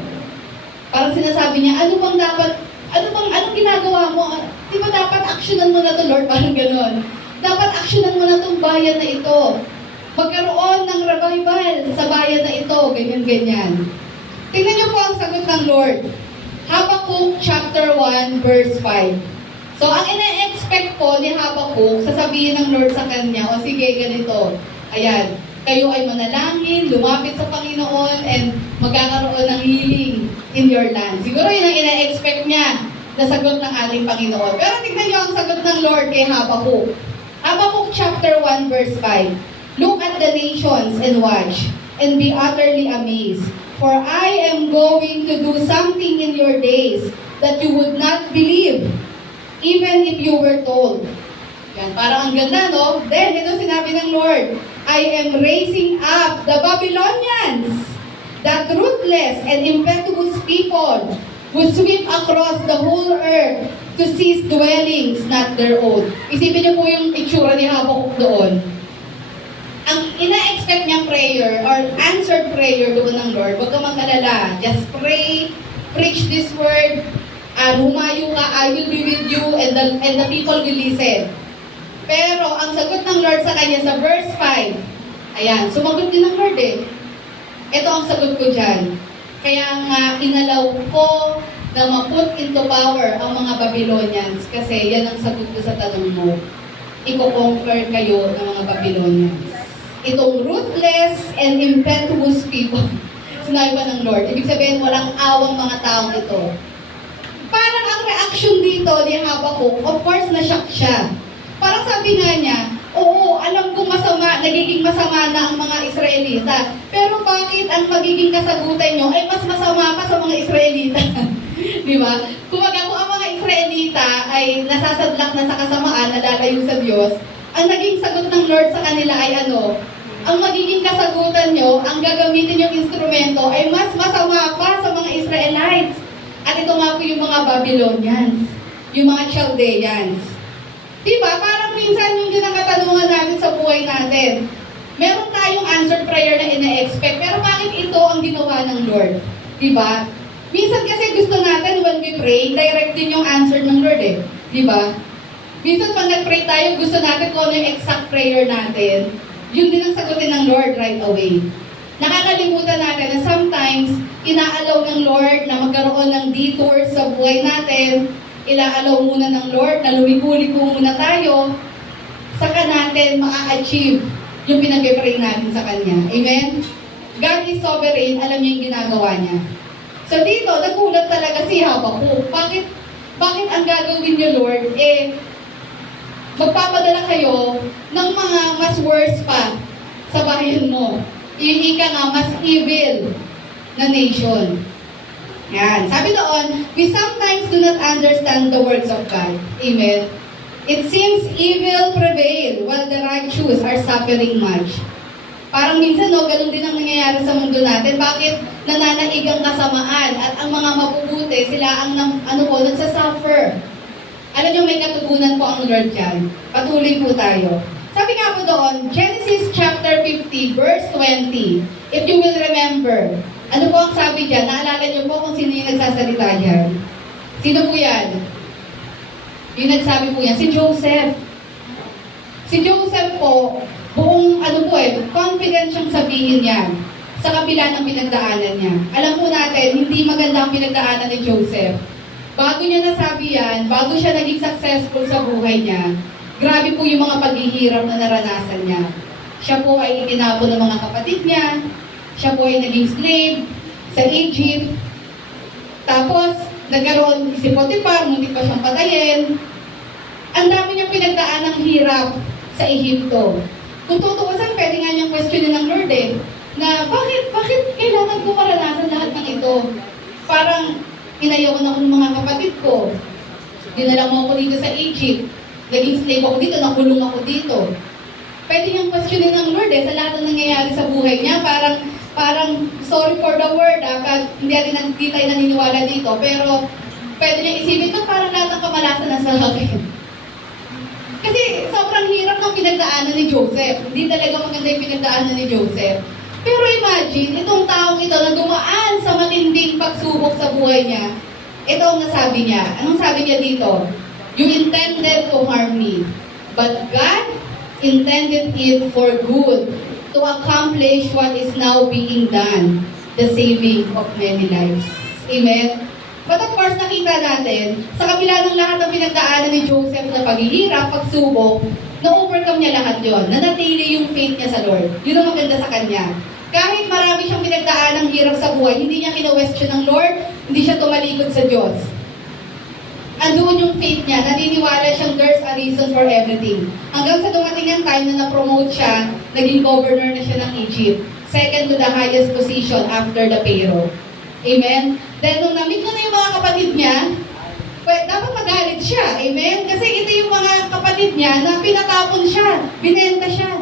Parang sinasabi niya, anong ginagawa mo? Di ba dapat aksyonan mo na to, Lord? Parang ganon. Dapat aksyonan mo na tong bayan na ito. Magkaroon ng revival sa bayan na ito. Ganyan-ganyan. Tingnan niyo po ang sagot ng Lord. Habakkuk chapter 1 verse 5. So, ang ina-expect po ni Habakkuk, sasabihin ng Lord sa kanya, o sige, ganito, ayan, kayo ay manalangin, lumapit sa Panginoon, and magkakaroon ng healing in your land. Siguro yun ang ina-expect niya na sagot ng ating Panginoon. Pero tignan niyo ang sagot ng Lord kay Habakkuk. Habakkuk chapter 1 verse 5. Look at the nations and watch, and be utterly amazed. For I am going to do something in your days that you would not believe, even if you were told. Yan, parang ang ganda, no? Then, ito sinabi ng Lord, I am raising up the Babylonians, that ruthless and impetuous people who sweep across the whole earth to seize dwellings not their own. Isipin niyo po yung itsura ni Habakkuk doon. Ang ina-expect niyang prayer or answered prayer doon ng Lord, huwag kang mag-alala. Just pray, preach this word, humayo ka, I will be with you, and the people will listen. Pero ang sagot ng Lord sa kanya sa verse 5, ayan, sumagot din ng Lord eh. Ito ang sagot ko dyan. Kaya nga inalaw ko na ma-put into power ang mga Babylonians kasi yan ang sagot ko sa tanong mo. Iko-conquer kayo ng mga Babylonians. Itong ruthless and impetuous people, sinabi pa ng Lord. Ibig sabihin, walang awang mga taong ito. Parang ang reaction dito ni Habakkuk, of course, na-shock siya. Parang sabi nga niya, oo, alam kong masama, nagiging masama na ang mga Israelita. Pero bakit ang magiging kasagutan nyo ay mas masama pa sa mga Israelita? Di ba? Kung ang mga Israelita ay nasasadlak na sa kasamaan, nalalayo sa Diyos, ang naging sagot ng Lord sa kanila ay ano? Ang magiging kasagutan nyo, ang gagamitin yung instrumento ay mas masama pa sa mga Israelites. At ito nga po yung mga Babylonians, yung mga Chaldeans. Diba? Parang minsan yung ang katanungan natin sa buhay natin. Meron tayong answered prayer na ina-expect, pero bakit ito ang ginawa ng Lord? Diba? Minsan kasi gusto natin when we pray, direct din yung answer ng Lord eh. Diba? Minsan pag nag-pray tayo, gusto natin kung ano yung exact prayer natin. Yun din ang sagutin ng Lord right away. Nakakalimutan natin na sometimes, inaalaw ng Lord na magkaroon ng detour sa buhay natin. Ilaalaw muna ng Lord na lumiko-liko muna tayo. Saka natin maa-achieve yung pinag-pray natin sa Kanya. Amen? God is sovereign, alam niya yung ginagawa niya. So dito, nagulat talaga si Habakkuk. Bakit ang gagawin niyo, Lord? Magpapadala kayo ng mga mas worse pa sa bayan mo. Ika nga, mas evil na nation. Yan. Sabi doon, we sometimes do not understand the words of God. Amen. It seems evil prevail while the righteous are suffering much. Parang minsan, ganun din ang nangyayari sa mundo natin. Bakit nananaig ang kasamaan at ang mga mabubuti, sila ang nagsasuffer. Alam niyo, may katugunan po ang Lord dyan. Patuloy po tayo. Sabi nga po doon, Genesis chapter 50, verse 20. If you will remember, ano po ang sabi dyan? Naalala niyo po kung sino yung nagsasalita dyan? Sino po yan? Yung nagsabi po yan, si Joseph. Si Joseph po, buong confident siyang sabihin yan sa kabila ng pinagdaanan niya. Alam po natin, hindi maganda ang pinagdaanan ni Joseph. Bago niya nasabi yan, bago siya naging successful sa buhay niya, grabe po yung mga paghihirap na naranasan niya. Siya po ay itinapon ng mga kapatid niya, siya po ay naging slave sa Egypt, tapos nagkaroon si Potiphar, muntik pa siyang patayin. Ang dami niyang pinagdaan ng hirap sa Ehipto. Kung tutuusan, pwede nga niyang questionin ng Lord na bakit kailangan ko maranasan lahat ng ito? Parang inayawan ako ng mga kapatid ko. Dinala mo ako dito sa Egypt. Naging slave ako dito, nakulong ako dito. Pwede niyang questionin ng Lord sa lahat ng nangyayari sa buhay niya. Parang sorry for the word, hindi tayo naniniwala dito. Pero pwede niyang isipin ito, parang lahat ng kamalasan na sa akin. Kasi sobrang hirap ng pinagdaanan ni Joseph. Hindi talaga maganda yung pinagdaanan ni Joseph. Pero imagine, itong taong ito na dumaan sa matinding pagsubok sa buhay niya, ito ang nasabi niya. Anong sabi niya dito? You intended to harm me, but God intended it for good, to accomplish what is now being done, the saving of many lives. Amen? But of course, nakita natin, sa kabila ng lahat ng pinagdaanan ni Joseph na paghihirap, pagsubok, na-overcome niya lahat yon. Nanatili yung faith niya sa Lord. Yun ang maganda sa kanya. Kahit marami siyang pinagdaan ng hirap sa buhay, hindi niya kina-question ng Lord, hindi siya tumalikod sa Diyos. Andoon yung faith niya, naniniwala siyang there's a reason for everything. Hanggang sa dumating ang time na na-promote siya, naging governor na siya ng Egypt. Second to the highest position after the Pharaoh. Amen? Then nung na-meet ko na yung mga kapatid niya, dapat magalit siya. Amen? Kasi ito yung mga kapatid niya na pinatapon siya, binenta siya.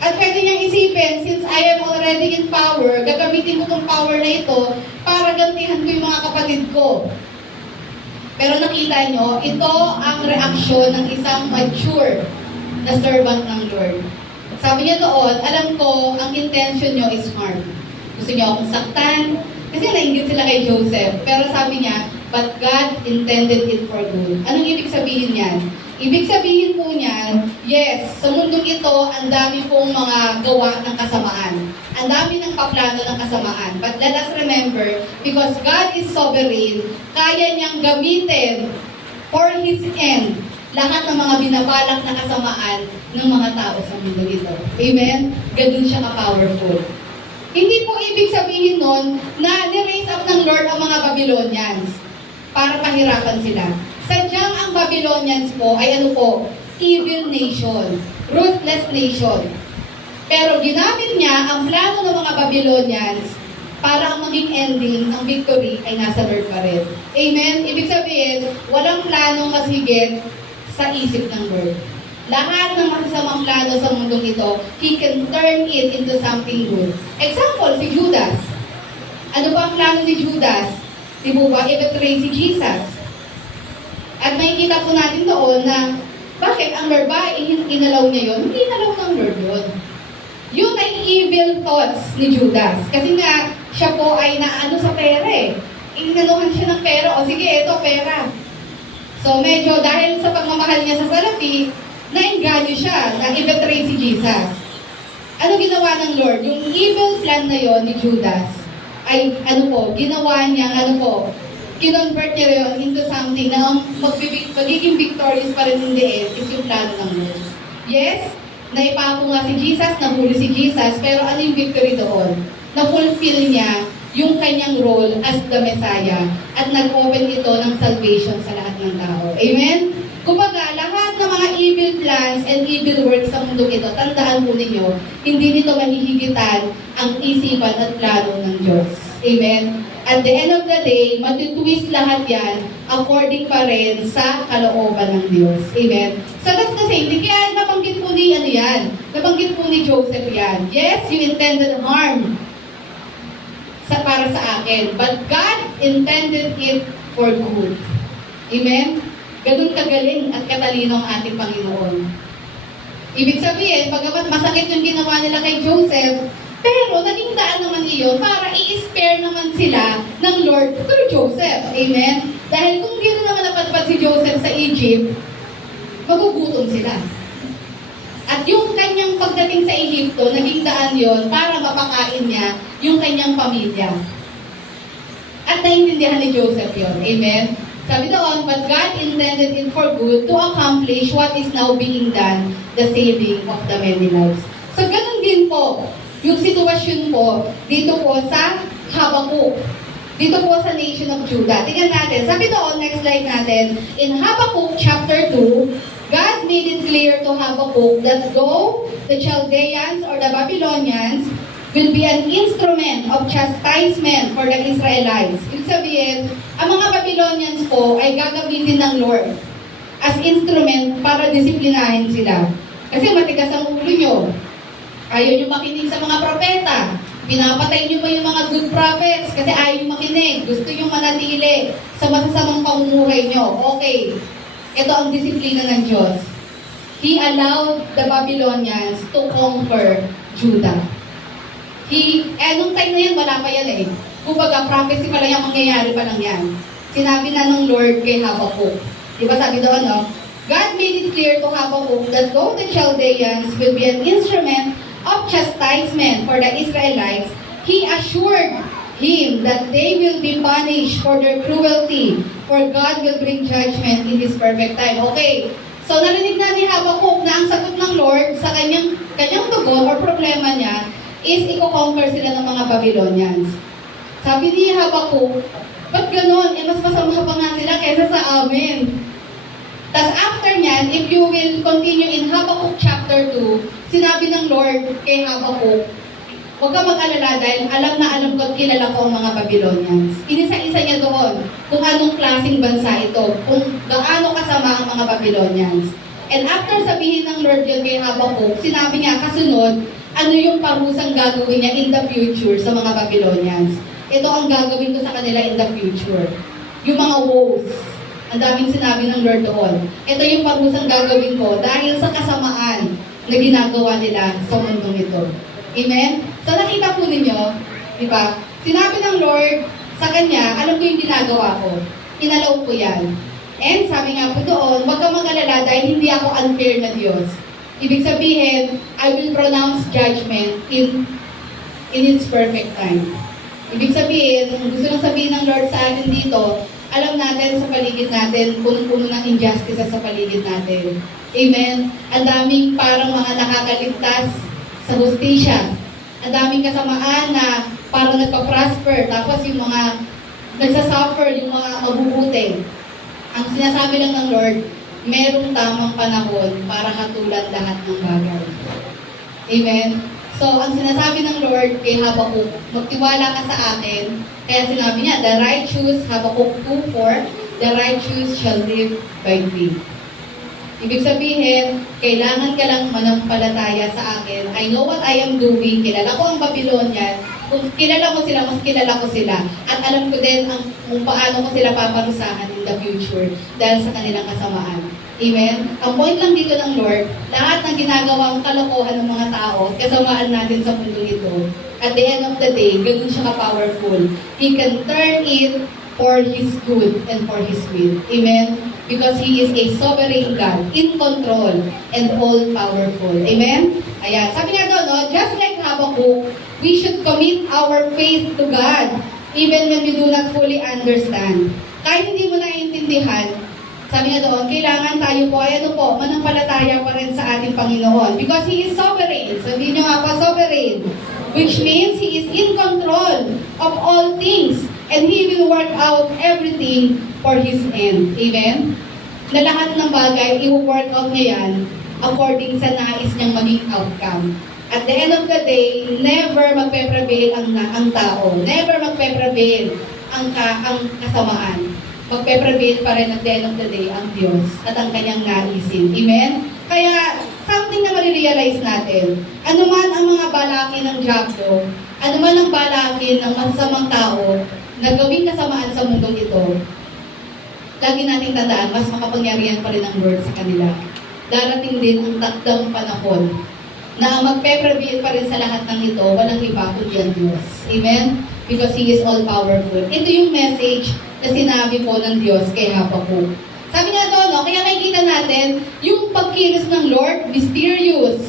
At pwede niyang isipin, since I am already in power, gagamitin ko tong power na ito para gantihan ko yung mga kapatid ko. Pero nakita nyo, ito ang reaksyon ng isang mature na servant ng Lord. Sabi niya doon, alam ko, ang intention nyo is harm. Gusto niyo akong saktan, kasi nainggit sila kay Joseph. Pero sabi niya, but God intended it for good. Anong ibig sabihin yan? Ibig sabihin po niyan, yes, sa mundong ito, ang dami pong mga gawa ng kasamaan. Ang dami ng paplano ng kasamaan. But let us remember, because God is sovereign, kaya niyang gamitin for His end lahat ng mga binabalak na kasamaan ng mga tao sa mundo ito. Amen? Ganun siya ka-powerful. Hindi po ibig sabihin nun na ni-raise up ng Lord ang mga Babylonians para pahirapan sila. Sadyang ang Babylonians po ay evil nation, ruthless nation. Pero ginamit niya ang plano ng mga Babylonians para ang maging ending, ang victory ay nasa Lord pa rin. Amen? Ibig sabihin, walang planong masigit sa isip ng Lord. Lahat ng masasamang plano sa mundong ito, He can turn it into something good. Example, si Judas. Ano ba ang plano ni Judas? Di ba i-betray si Jesus? At nakikita po natin doon na bakit ang Lord ba inalaw niya yun? Hindi inalaw ng Lord yun. Yun ay evil thoughts ni Judas. Kasi nga, siya po ay naano sa pera Inanuhan siya ng pera. O sige, ito pera. So medyo dahil sa pagmamahal niya sa salapi, nainganyo siya na i-betray si Jesus. Ano ginawa ng Lord? Yung evil plan na yon ni Judas ay ginawa niya, kinonvert niya yun into something na ang magiging victorious pa rin in the end is yung plano ng Lord. Yes, naipako nga si Jesus, nahuli si Jesus, pero ano yung victory doon? Na-fulfill niya yung kanyang role as the Messiah at nag-open ito ng salvation sa lahat ng tao. Amen? Kumbaga, lahat ng mga evil plans and evil works sa mundo ito, tandaan po ninyo, hindi nito mahihigitan ang isipan at plano ng Diyos. Amen? At the end of the day, matutwist lahat yan according pa rin sa kalooban ng Diyos. Amen? So that's the same thing. Kaya nabanggit po ni nabanggit po ni Joseph yan. Yes, you intended harm para sa akin, but God intended it for good. Amen? Ganun kagaling at katalino ang ating Panginoon. Ibig sabihin, bagamat masakit yung ginawa nila kay Joseph, pero naging daan naman iyon para i-spare naman sila ng Lord through Joseph. Amen? Dahil kung di rin naman napadpad si Joseph sa Egypt, magugutom sila. At yung kanyang pagdating sa Egypto, naging daan yon para mapakain niya yung kanyang pamilya. At naiintindihan ni Joseph yon. Amen? Sabi doon, but God intended it for good to accomplish what is now being done, the saving of the many lives. So ganun din po, yung sitwasyon po, dito po sa Habakkuk. Dito po sa nation of Judah. Tingnan natin. Sabi doon, next slide natin. In Habakkuk chapter 2, God made it clear to Habakkuk that though the Chaldeans or the Babylonians will be an instrument of chastisement for the Israelites. Ibig sabihin, ang mga Babylonians po ay gagamitin ng Lord as instrument para disiplinahin sila. Kasi matigas ang ulo nyo. Ayaw nyo makinig sa mga propeta. Pinapatay nyo pa yung mga good prophets kasi ayaw nyo makinig. Gusto nyo manatili sa masasamang pamumuhay nyo. Okay, ito ang disiplina ng Diyos. He allowed the Babylonians to conquer Judah. Nung time na yan, wala pa yan eh. Kumbaga, prophecy pa lang yan, mangyayari pa lang yan. Sinabi na ng Lord kay Habakkuk. Di ba sabi doon, no? God made it clear to Habakkuk that though the Chaldeans will be an instrument of chastisement for the Israelites, He assured him that they will be punished for their cruelty, for God will bring judgment in His perfect time. Okay, so narinig na ni Habakkuk na ang sagot ng Lord sa kanyang tugon or problema niya is i-conquer sila ng mga Babylonians. Sabi ni Habakkuk, ba't ganon? Mas masama pa nga sila kaysa sa amin. Tapos after nyan, if you will continue in Habakkuk chapter 2, sinabi ng Lord kay Habakkuk, huwag ka mag-alala dahil alam na alam ko at kilala ko ang mga Babylonians. Inisa-isa niya doon kung anong klaseng bansa ito, kung gaano kasama ang mga Babylonians. And after sabihin ng Lord yun kay Habakkuk, sinabi niya kasunod, ano yung parusang gagawin niya in the future sa mga Babylonians. Ito ang gagawin ko sa kanila in the future. Yung mga woes. Ang daming sinabi ng Lord doon. Ito yung parusang gagawin ko dahil sa kasamaan na ginagawa nila sa mundong ito. Amen? So nakita po ninyo, di ba? Sinabi ng Lord sa kanya, alam ko yung ginagawa ko. Inalaw ko yan. And sabi nga po doon, huwag kang mag-alala dahil hindi ako unfair na Diyos. Ibig sabihin, I will pronounce judgment in its perfect time. Ibig sabihin, gusto lang sabihin ng Lord sa atin dito, alam natin sa paligid natin, punong-puno ng injustice sa paligid natin. Amen? Ang daming parang mga nakakaligtas sa hustisya. Ang daming kasamaan na parang nagpa-prosper, tapos yung mga nagsasuffer, yung mga mabubuti. Ang sinasabi lang ng Lord, merong tamang panahon para hatulan lahat ng bagay. Amen? So, ang sinasabi ng Lord kay Habakkuk, magtiwala ka sa akin. Kaya sinabi niya, the righteous, Habakkuk 2:4, the righteous shall live by faith. Ibig sabihin, kailangan ka lang manampalataya sa akin. I know what I am doing. Kilala ko ang Babylonian. Kung kilala ko sila, mas kilala ko sila. At alam ko din kung paano ko sila paparusahan in the future dahil sa kanilang kasamaan. Amen? Ang point lang dito ng Lord, lahat ng ginagawang kalokohan ng mga tao, kasamaan natin sa mundo ito, at the end of the day, ganun siya ka-powerful. He can turn it for His good and for His will. Amen? Because He is a sovereign God, in control, and all-powerful. Amen? Ayan. Sabi nga daw, no, just like Habakkuk, we should commit our faith to God, even when we do not fully understand. Kahit hindi mo naiintindihan, sabi nga doon, kailangan tayo po, manampalataya pa rin sa ating Panginoon. Because He is sovereign. Sabi niyo nga po, sovereign. Which means He is in control of all things. And He will work out everything for His end. Amen? Na lahat ng bagay, i-work out niya yan according sa nais niyang maging outcome. At the end of the day, never magpe-prevail ang tao. Never magpe-prevail ang kasamaan. Magpe-prevail pa rin at the end of the day ang Diyos at ang kanyang naisin. Amen? Kaya, something na marirealize natin, anuman ang mga balaki ng diablo, anuman ang balaki ng masasamang tao, na gawing kasamaan sa mundong ito, lagi nating tandaan, mas makapangyarihan pa rin ang Lord sa kanila. darating din ang takdang panahon na ang magpe-prevail pa rin sa lahat ng ito, walang iba kundi ang Diyos. Amen? Because He is all-powerful. Ito yung message na sinabi po ng Diyos kay Habakkuk. Sabi nga doon, no, kaya makikita natin, yung pagkilos ng Lord, mysterious.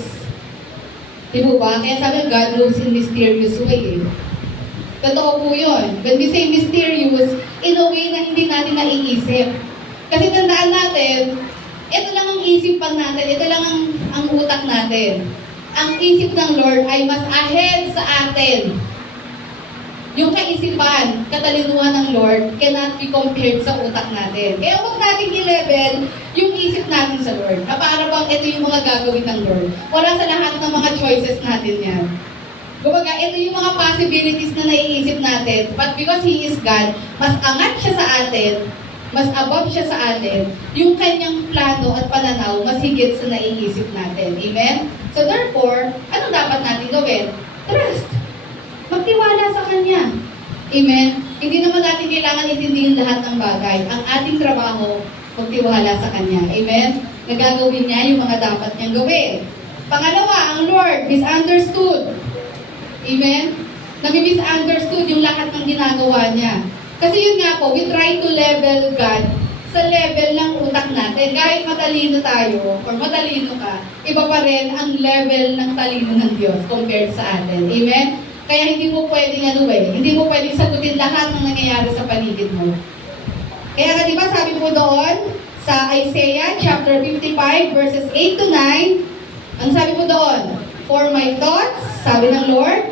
Di ba? Kaya sabi, God moves in mysterious way. Totoo po yun. When we say mysterious, in a way na hindi natin naiisip. Kasi tandaan natin, ito lang ang isipan natin, ito lang ang utak natin. Ang isip ng Lord ay mas ahead sa atin. Yung kaisipan, katalinuhan ng Lord cannot be compared sa utak natin. Kaya huwag natin i-level yung isip natin sa Lord. Na para bang ito yung mga gagawin ng Lord. Wala sa lahat ng mga choices natin yan. Kumbaga, ito yung mga possibilities na naiisip natin. But because He is God, mas angat siya sa atin, mas above siya sa atin, yung kanyang plano at pananaw, mas higit sa naiisip natin. Amen? So therefore, ano dapat natin gawin? Trust. Magtiwala sa Kanya. Amen? Hindi naman natin kailangan intindihin lahat ng bagay. Ang ating trabaho, magtiwala sa Kanya. Amen? Nagagawin niya yung mga dapat niyang gawin. Pangalawa, ang Lord, misunderstood. Amen? Nami-misunderstood yung lahat ng ginagawa niya. Kasi yun nga po, we try to level God sa level ng utak natin. Kahit matalino tayo, or matalino ka, iba pa rin ang level ng talino ng Diyos compared sa atin. Amen? Kaya hindi mo pwedeng hindi mo pwedeng sagutin lahat ng nangyayari sa paligid mo. Kaya nga diba sabi po doon, sa Isaiah chapter 55 verses 8 to 9, ang sabi po doon, for my thoughts, sabi ng Lord,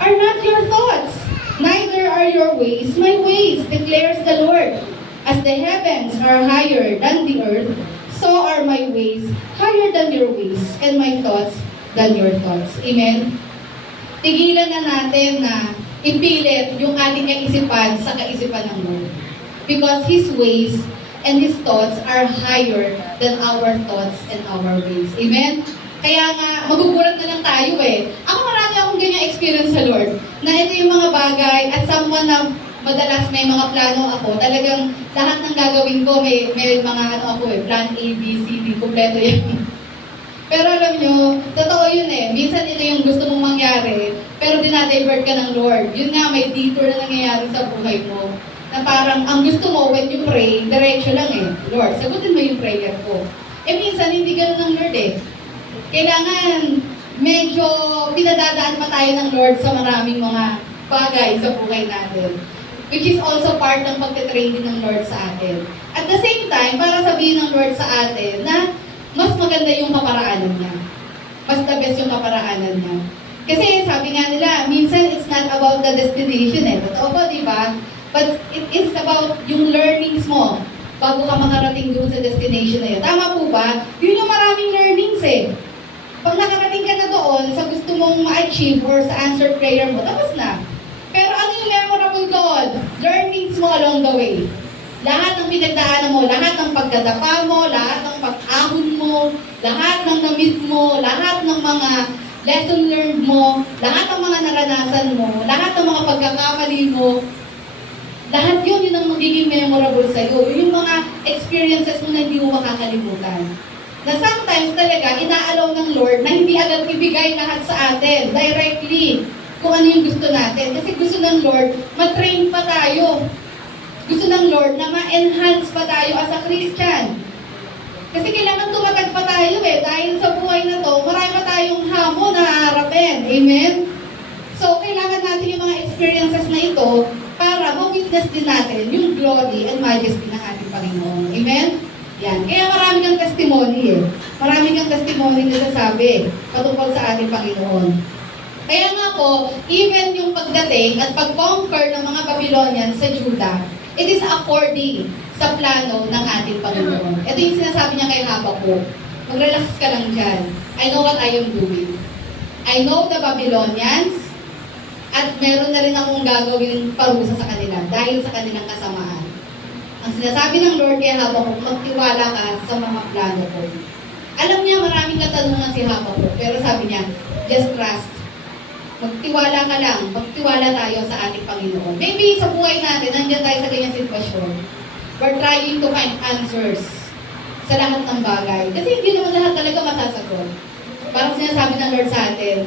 are not your thoughts, neither are your ways my ways, declares the Lord. As the heavens are higher than the earth, so are my ways higher than your ways, and my thoughts than your thoughts. Amen? Tigilan na natin na ipilit yung ating kaisipan sa kaisipan ng Lord. Because His ways and His thoughts are higher than our thoughts and our ways. Amen? Kaya nga, magugulat na lang tayo eh. Ako marami akong ganyang experience sa Lord, na ito yung mga bagay at someone na madalas may mga plano ako, talagang lahat ng gagawin ko, may mga plan A, B, C, D, kompleto yan. Pero alam nyo, totoo yun eh. Minsan ito yung gusto mong mangyari, pero dinadivert ka ng Lord. Yun nga, may detour na nangyayari sa buhay mo. Na parang, ang gusto mo, when you pray, diretso lang eh. Lord, sagutin mo yung prayer ko. Eh minsan, hindi ganun ng Lord eh. Kailangan, medyo pinadadaan pa tayo ng Lord sa maraming mga bagay sa buhay natin. Which is also part ng pagtitrain din ng Lord sa atin. At the same time, para sabihin ng Lord sa atin na mas maganda yung kaparaanan niya. Mas the best yung kaparaanan niya. Kasi sabi nga nila, minsan it's not about the destination eh. Totoo po, di ba? But it is about yung learnings mo bago ka makarating doon sa destination na yun. Tama po ba? Yun yung maraming learnings eh. Pag nakarating ka na doon sa gusto mong ma-achieve or sa answer prayer mo, tapos na. Pero ano yung memorable doon? Learnings mo along the way. Lahat ng pinagdaanan mo, lahat ng pagdadapa mo, lahat ng pag-ahon mo, lahat ng namit mo, lahat ng mga lesson learned mo, lahat ng mga naranasan mo, lahat ng mga pagkakamali mo, lahat yun ang magiging memorable sa'yo. Yung mga experiences mo na hindi mo makakalimutan. Na sometimes talaga, inaalaw ng Lord na hindi agad ibigay lahat sa atin, directly, kung ano yung gusto natin. Kasi gusto ng Lord, matrain pa tayo. Gusto ng Lord na ma-enhance pa tayo as a Christian. Kasi kailangan tumatag pa tayo eh. Dahil sa buhay na to, marami pa tayong hamon na haharapin. Amen? So, kailangan natin yung mga experiences na ito para ma-witness din natin yung glory and majesty ng ating Panginoon. Amen? Yan. Kaya marami kang testimony eh. Marami kang testimony na sasabi patungkol sa ating Panginoon. Kaya nga po, even yung pagdating at pag-conquer ng mga Babylonians sa Judah, it is according sa plano ng ating Panginoon. Ito yung sinasabi niya kay Habakkuk. Mag-relax ka lang dyan. I know what I am doing. I know the Babylonians, at meron na rin akong gagawin parusa sa kanila dahil sa kanilang kasamaan. Ang sinasabi ng Lord kay Habakkuk, magtiwala ka sa mga plano ko. Alam niya, maraming katanungan si Habakkuk, pero sabi niya, just trust. Magtiwala ka lang, magtiwala tayo sa ating Panginoon. Maybe sa buhay natin, nandiyan tayo sa ganyang sitwasyon. We're trying to find answers sa lahat ng bagay. Kasi hindi naman lahat talaga masasagot. Parang sinasabi ng Lord sa atin,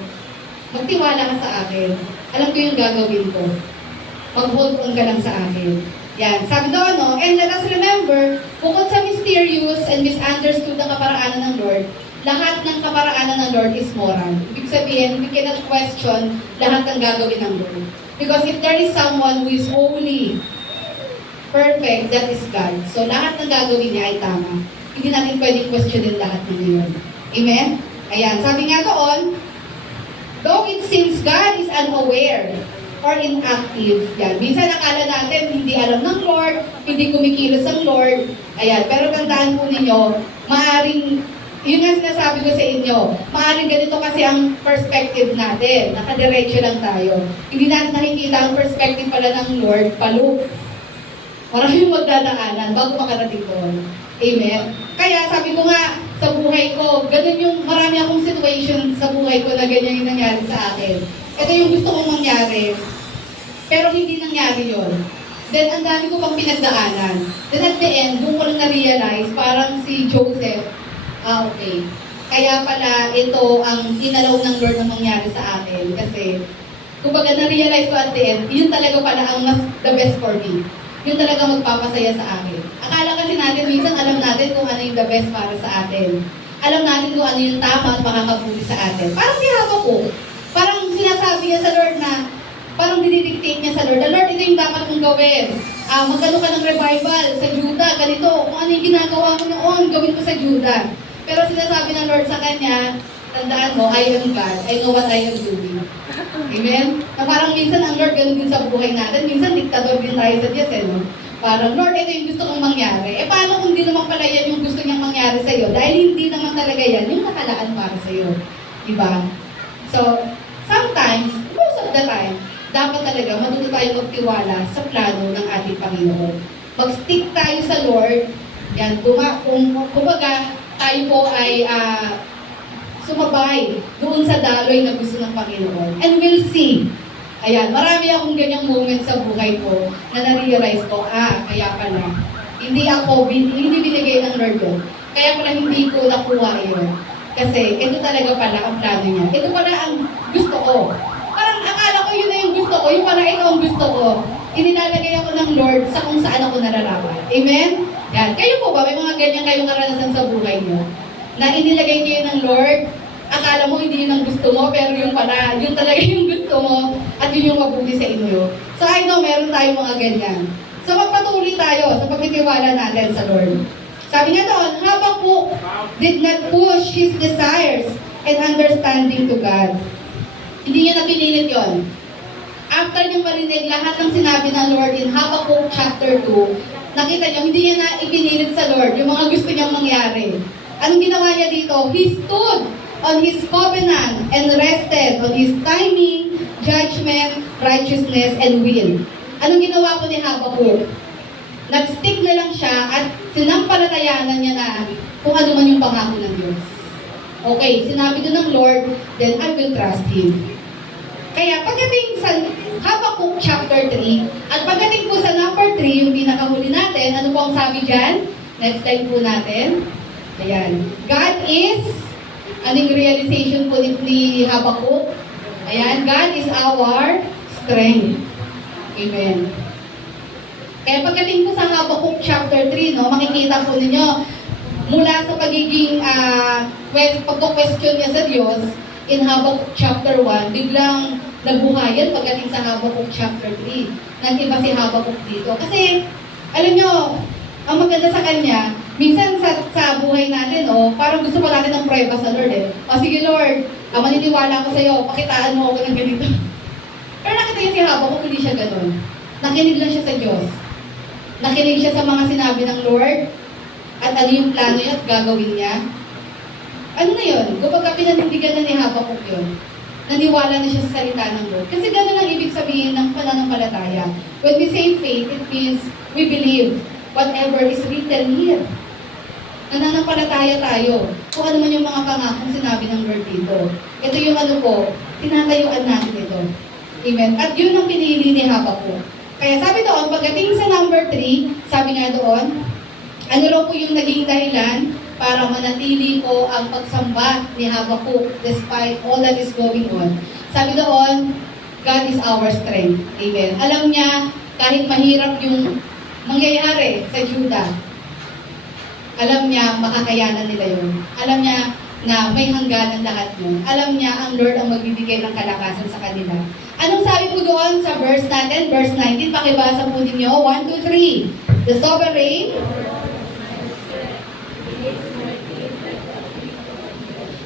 magtiwala ka sa akin. Alam ko yung gagawin ko. Mag-hold on ka lang sa akin. Yan. Sabi doon, no? And let us remember, bukod sa mysterious and misunderstood na kaparaanan ng Lord, lahat ng kaparaanan ng Lord is moral. Ibig sabihin, we cannot question lahat ng gagawin ng Lord. Because if there is someone who is holy, perfect, that is God. So lahat ng gagawin niya ay tama. Hindi natin pwedeng questionin lahat ng yun. Amen? Ayan. Sabi nga doon, though it seems God is unaware or inactive. Yan. Minsan akala natin hindi alam ng Lord, hindi kumikilos ang Lord. Ayan. Pero tandaan po ninyo, maaring, yun nga sinasabi ko sa inyo, maaring ganito kasi ang perspective natin. Nakadiretso lang tayo. Hindi natin nakikita ang perspective pala ng Lord, palo. Maraming magdadaanan bago makarating doon. Amen? Kaya sabi ko nga, sa buhay ko, ganun yung marami akong situation sa buhay ko na ganyan yung nangyari sa akin. Ito yung gusto kong mangyari, pero hindi nangyari yon. Then, ang dami ko pang pinagdaanan. Then at the end, doon ko lang na-realize, parang si Joseph, okay. Kaya pala, ito ang inalaw ng Lord na mangyari sa akin. Kasi, kumbaga na-realize ko at the end, yun talaga pala ang mas the best for me. Yun talaga magpapasaya sa akin. Akala kasi natin, minsan alam natin kung ano yung the best para sa atin. Alam natin kung ano yung tama at makakabuti sa atin. Parang si Habakkuk, parang sinasabi niya sa Lord na, parang dinidictate niya sa Lord, Lord, ito yung dapat mong gawin. Magano ka ng revival sa Juda, ganito. Kung ano yung ginagawa mo noon, gawin ko sa Juda. Pero sinasabi ng Lord sa kanya, tandaan mo, I am God. I know what I am doing. Amen? Na parang minsan ang Lord ganun din sa buhay natin. Minsan diktador din tayo sa Diyos, no? Parang, Lord, ito yung gusto kong mangyari. Paano kung di naman pala yan yung gusto niyang mangyari sa'yo? Dahil hindi naman talaga yan yung nakalaan para sa'yo. Diba? So, sometimes, most of the time, dapat talaga matuto tayo magtiwala sa plano ng ating Panginoon. Mag-stick tayo sa Lord. Yan, kumbaga, tayo po ay sumabay doon sa daloy na gusto ng Panginoon. And we'll see. Ayan, marami akong ganyang moment sa buhay ko na na-realize ko, kaya pala, hindi binigay ng Lord yun. Kaya pala hindi ko nakuha yun. Kasi ito talaga pala ang plano niya. Ito pala ang gusto ko. Parang akala ko yun na yung gusto ko, yung pala ito ang gusto ko. Inilalagay ako ng Lord sa kung saan ako nararapat. Amen? Yan. Kayo po ba, may mga ganyan kayong karanasan sa buhay niyo? Na inilagay kayo ng Lord, akala mo hindi yun ang gusto mo, pero yun pala, yun talaga yung gusto mo, at yun yung mabuti sa inyo. So I know, meron tayong mga ganyan. So magpatuloy tayo sa pagtitiwala natin sa Lord. Sabi niya doon, Habakkuk did not push his desires and understanding to God. Hindi niya napinilit yun. After niyang marinig lahat ng sinabi ng Lord in Habakkuk chapter 2, nakita niyo, hindi niya na ipinilit sa Lord yung mga gusto niyang mangyari. Anong ginawa niya dito? He stood on His covenant and rested on His timing, judgment, righteousness, and will. Anong ginawa po ni Habakkuk? Nag-stick na lang siya at sinampalatayanan niya na kung ano man yung pangako ng Diyos. Okay, sinabi doon ng Lord, then I will trust Him. Kaya pagdating sa Habakkuk chapter 3, at pagdating po sa number 3, yung pinakahuli natin, ano po ang sabi dyan? Next slide po natin. Ayan. God is, anong realization po ni Habakkuk? Ayan, God is our strength. Amen. Kaya pagdating po sa Habakkuk chapter 3, no, makikita po ninyo, mula sa pagiging pagko-question niya sa Diyos, in Habakkuk chapter 1, biglang nabuhayan pagdating sa Habakkuk chapter 3. Nag-iba si Habakkuk dito. Kasi, alam nyo, ang maganda sa kanya, minsan sa buhay natin, parang gusto pa natin ng prueba sa Lord eh. Sige Lord, maniniwala ko sa iyo, pakitaan mo ako ng ganito. Pero nakita niya si Habakkuk, hindi siya ganun. Nakinig lang siya sa Diyos. Nakinig siya sa mga sinabi ng Lord, at ano yung plano niya at gagawin niya. Ano na yun? Kapag pinanindigan na ni Habakkuk yun, naniwala na siya sa salita ng Lord. Kasi gano'n ang ibig sabihin ng pananampalataya. When we say faith, it means we believe whatever is written here. Nananampalataya tayo kung ano man yung mga pangakong sinabi ng Lord dito. Ito yung ano po, tinatayuan natin ito. Amen. At yun ang pinili ni Habakkuk. Kaya sabi doon, pagdating sa number 3, sabi nga doon, Ano raw po yung naging dahilan para manatili po ang pagsamba ni Habakkuk despite all that is going on? Sabi doon, God is our strength. Amen. Alam niya, kahit mahirap yung mangyayari sa Judah, alam niya, makakayanan nila yun. Alam niya na may hangganan lahat yun. Alam niya, ang Lord ang magbibigay ng kalakasan sa kanila. Anong sabi po doon sa verse natin? Verse 19, pakibasa po ninyo. 1, 2, 3. The sovereign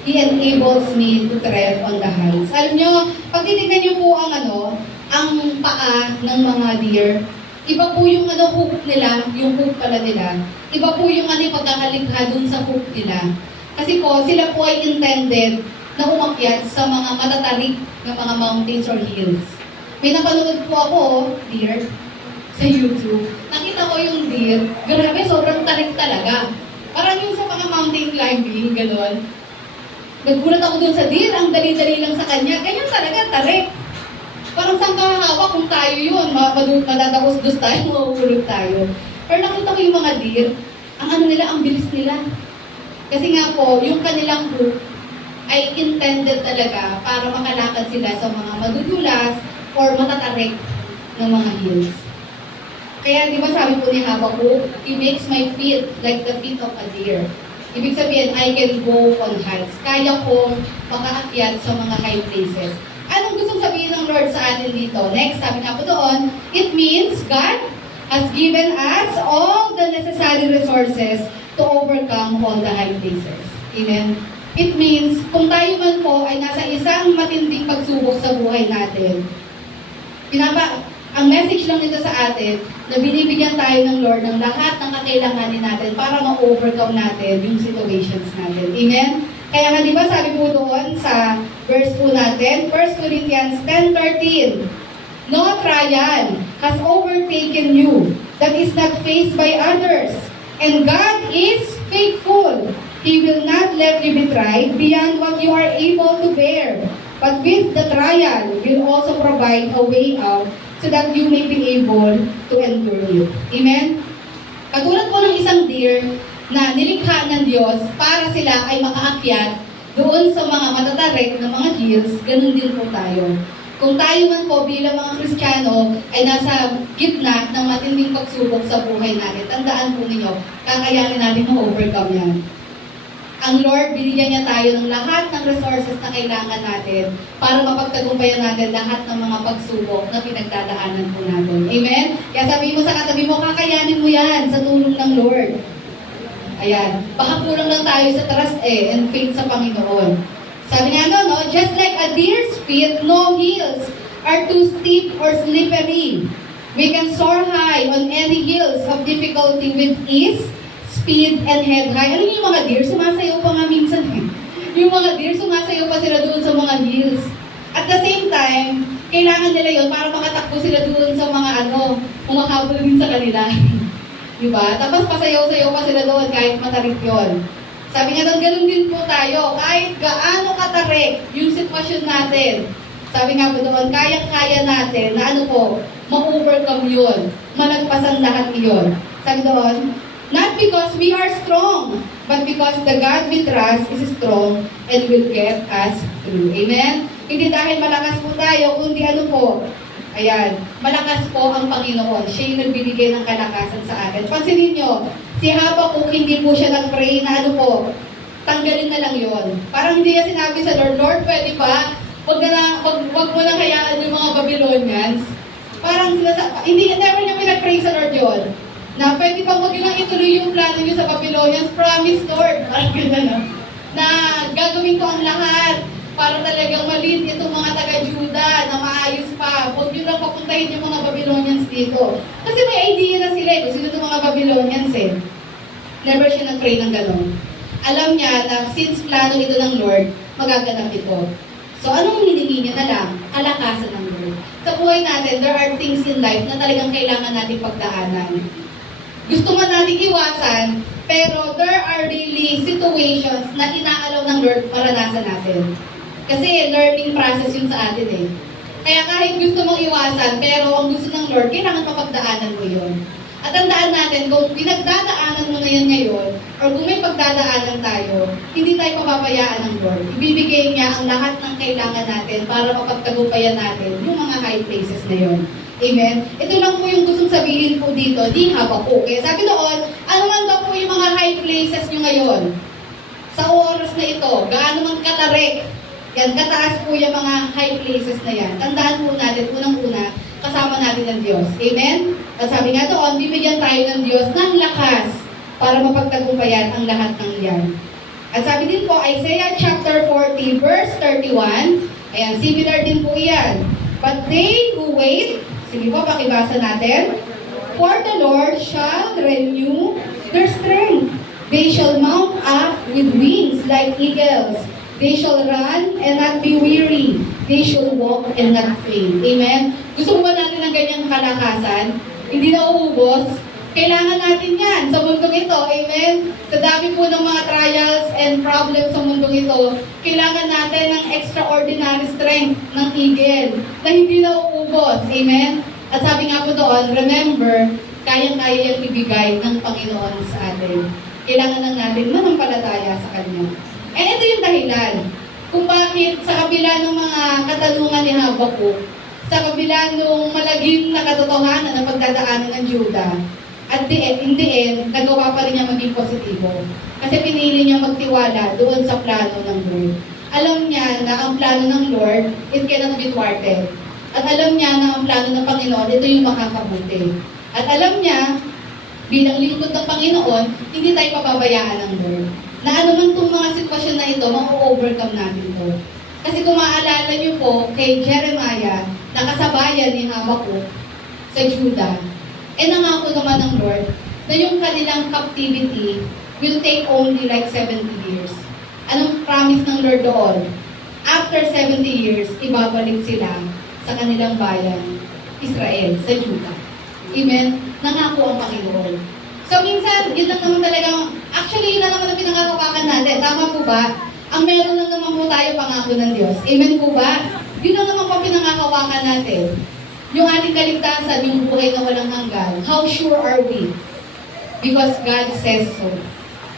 He enables me to tread on the heights. Alam nyo, pag titignan nyo po ang paa ng mga deer, iba po yung hook nila, yung hook pala nila. Iba po yung pagkakalikha dun sa hook nila. Kasi po, sila po ay intended na umakyat sa mga matatarik na mga mountains or hills. May napanood po ako, deer, sa YouTube. Nakita ko yung deer, grabe, sobrang tarik talaga. Parang yung sa mga mountain climbing, gano'n. Naggulat ako dun sa deer, ang dali-dali lang sa kanya. Ganyan talaga, tarik. Parang saan kahahawak kung tayo yun, madadagos-dos tayo, mahuhulog tayo. Pero nakita ko yung mga deer, ang nila, ang bilis nila. Kasi nga po, yung kanilang hook ay intended talaga para makalakad sila sa mga madudulas or matatarik ng mga hills. Kaya di ba sabi po ni Habakkuk, He makes my feet like the feet of a deer. Ibig sabihin, I can go on heights. Kaya kong makaakyat sa mga high places. Anong gustong sabihin ng Lord sa atin dito? Next, sabi nga po doon, it means God has given us all the necessary resources to overcome all the high places. Amen? It means, kung tayo man po ay nasa isang matinding pagsubok sa buhay natin, ang message lang nito sa atin, na binibigyan tayo ng Lord ng lahat ng kakailanganin natin para ma-overcome natin yung situations natin. Amen? Kaya nga diba sabi po doon sa verse 2 natin, 1 Corinthians 10:13, no trial has overtaken you that is not faced by others, and God is faithful. He will not let you be tried beyond what you are able to bear. But with the trial, will also provide a way out so that you may be able to endure it. Amen? Katulad po ng isang deer na nilikha ng Diyos para sila ay makaakyat doon sa mga matatarik na mga hills, ganun din po tayo. Kung tayo man po bilang mga Kristiyano ay nasa gitna ng matinding pagsubok sa buhay natin, tandaan po ninyo, kakayanin natin ma-overcome yan. Ang Lord, binigyan niya tayo ng lahat ng resources na kailangan natin para mapagtagumpayan natin lahat ng mga pagsubok na pinagdadaanan po natin. Amen? Kaya sabi mo sa katabi mo, kakayanin mo yan sa tulong ng Lord. Ayan. Baka kulang lang tayo sa trust and faith sa Panginoon. Sabi nga just like a deer's feet, no hills are too steep or slippery. We can soar high on any hills of difficulty with ease, speed, and head high. Alam niyo yung mga deer, sumasayaw pa nga minsan eh. Yung mga deer, sumasayaw pa sila doon sa mga hills. At the same time, kailangan nila yon para makatakbo sila doon sa mga humahabol din sa kanila. Diba? Tapos pasayaw-sayaw pa sila doon kahit matarik yun. Sabi nga doon, ganun din po tayo. Kahit gaano katarik yung sitwasyon natin. Sabi nga po doon, kaya-kaya natin na ma-overcome yun. Malagpasan lahat yun. Sabi doon, not because we are strong, but because the God we trust is strong and will get us through. Amen? Hindi dahil malakas po tayo, kundi ayan, malakas po ang Panginoon. Siya yung nagbibigay ng kalakasan sa atin. Pansinin nyo, si Habakkuk hindi po siya nag-pray na tanggalin na lang yon. Parang hindi niya sinabi sa Lord, Lord, pwede ba? Wag mo na hayaan yung mga Babylonians. Parang never niya pinag-pray sa Lord yon. Na pwede bang huwag nyo ituloy yung plano nyo sa Babylonians? Promise, Lord. Parang gano'n, na gagawin ko ang lahat para talagang malid itong mga taga-Juda na maayos pa. Huwag nyo lang papuntahin yung mga Babylonians dito. Kasi may idea na sila kung sino itong mga Babylonians Never siya nag-pray ng gano'n. Alam niya na since plano ito ng Lord, magaganap ito. So anong hiningi niya na lang? Kalakasan ng Lord. Sa buhay natin, there are things in life na talagang kailangan natin pagdaanan. Gusto man natin iwasan, pero there are really situations na inaalaw ng Lord maranasan natin. Kasi learning process yun sa atin Kaya kahit gusto mong iwasan, pero ang gusto ng Lord, kailangan mapagdaanan mo yun. At At tandaan natin, kung pinagdadaanan mo na yan ngayon, or kung may pagdadaanan tayo, hindi tayo papabayaan ng Lord. Ibibigay niya ang lahat ng kailangan natin para mapagtagumpayan natin yung mga high places na yon. Amen? Ito lang po yung gustong sabihin po dito, di Habakuk. Kaya sabi doon, ano man daw po yung mga high places nyo ngayon? Sa oras na ito, gaano man katarik, yan, kataas po yung mga high places na yan. Tandaan po natin, unang-una, kasama natin ng Diyos. Amen? At sabi nga doon, bibigyan tayo ng Diyos ng lakas para mapagtagumpayan ang lahat ng yan. At sabi din po, Isaiah chapter 40, verse 31, ayan, similar din po yan. But they who wait, sige po, pakibasa natin. For the Lord shall renew their strength. They shall mount up with wings like eagles. They shall run and not be weary. They shall walk and not faint. Amen? Gusto mo ba natin ng ganyang kalakasan? Hindi na uubos? Kailangan natin yan sa mundong ito. Amen? Sa dami po ng mga trials and problems sa mundong ito, kailangan natin ng extraordinary strength ng eagle na hindi na uubos. Amen? At sabi nga po doon, remember, kayang-kaya yung ibigay ng Panginoon sa atin. Kailangan lang natin manampalataya sa Kanya. And ito yung dahilan kung bakit sa kabila ng mga katanungan ni Habakuk, sa kabila ng malagim na katotohanan ng pagdadaanan ng Juda, at in the end, nagawa pa rin niya maging positibo. Kasi pinili niya magtiwala doon sa plano ng Lord. Alam niya na ang plano ng Lord, it cannot be thwarted. At alam niya na ang plano ng Panginoon, ito yung makakabuti. At alam niya, bilang lingkod ng Panginoon, hindi tayo pababayaan ng Lord. Na ano man itong mga sitwasyon na ito, ma-overcome natin ito. Kasi kung maaalala niyo po kay Jeremiah, nakasabayan ni Habakuk sa Judah, nangako naman ng Lord na yung kanilang captivity will take only like 70 years. Anong promise ng Lord doon? After 70 years, ibabalik sila sa kanilang bayan, Israel, sa Judah. Amen? Nangako ang Panginoon. So minsan, yun lang naman talagang, actually yun lang naman ang pinangakawakan natin. Tama po ba? Ang meron lang naman po tayo pangako ng Diyos. Amen po ba? Yun lang naman po pinangakawakan natin. Yung ating kaligtasan, yung buhay na walang hanggan. How sure are we? Because God says so.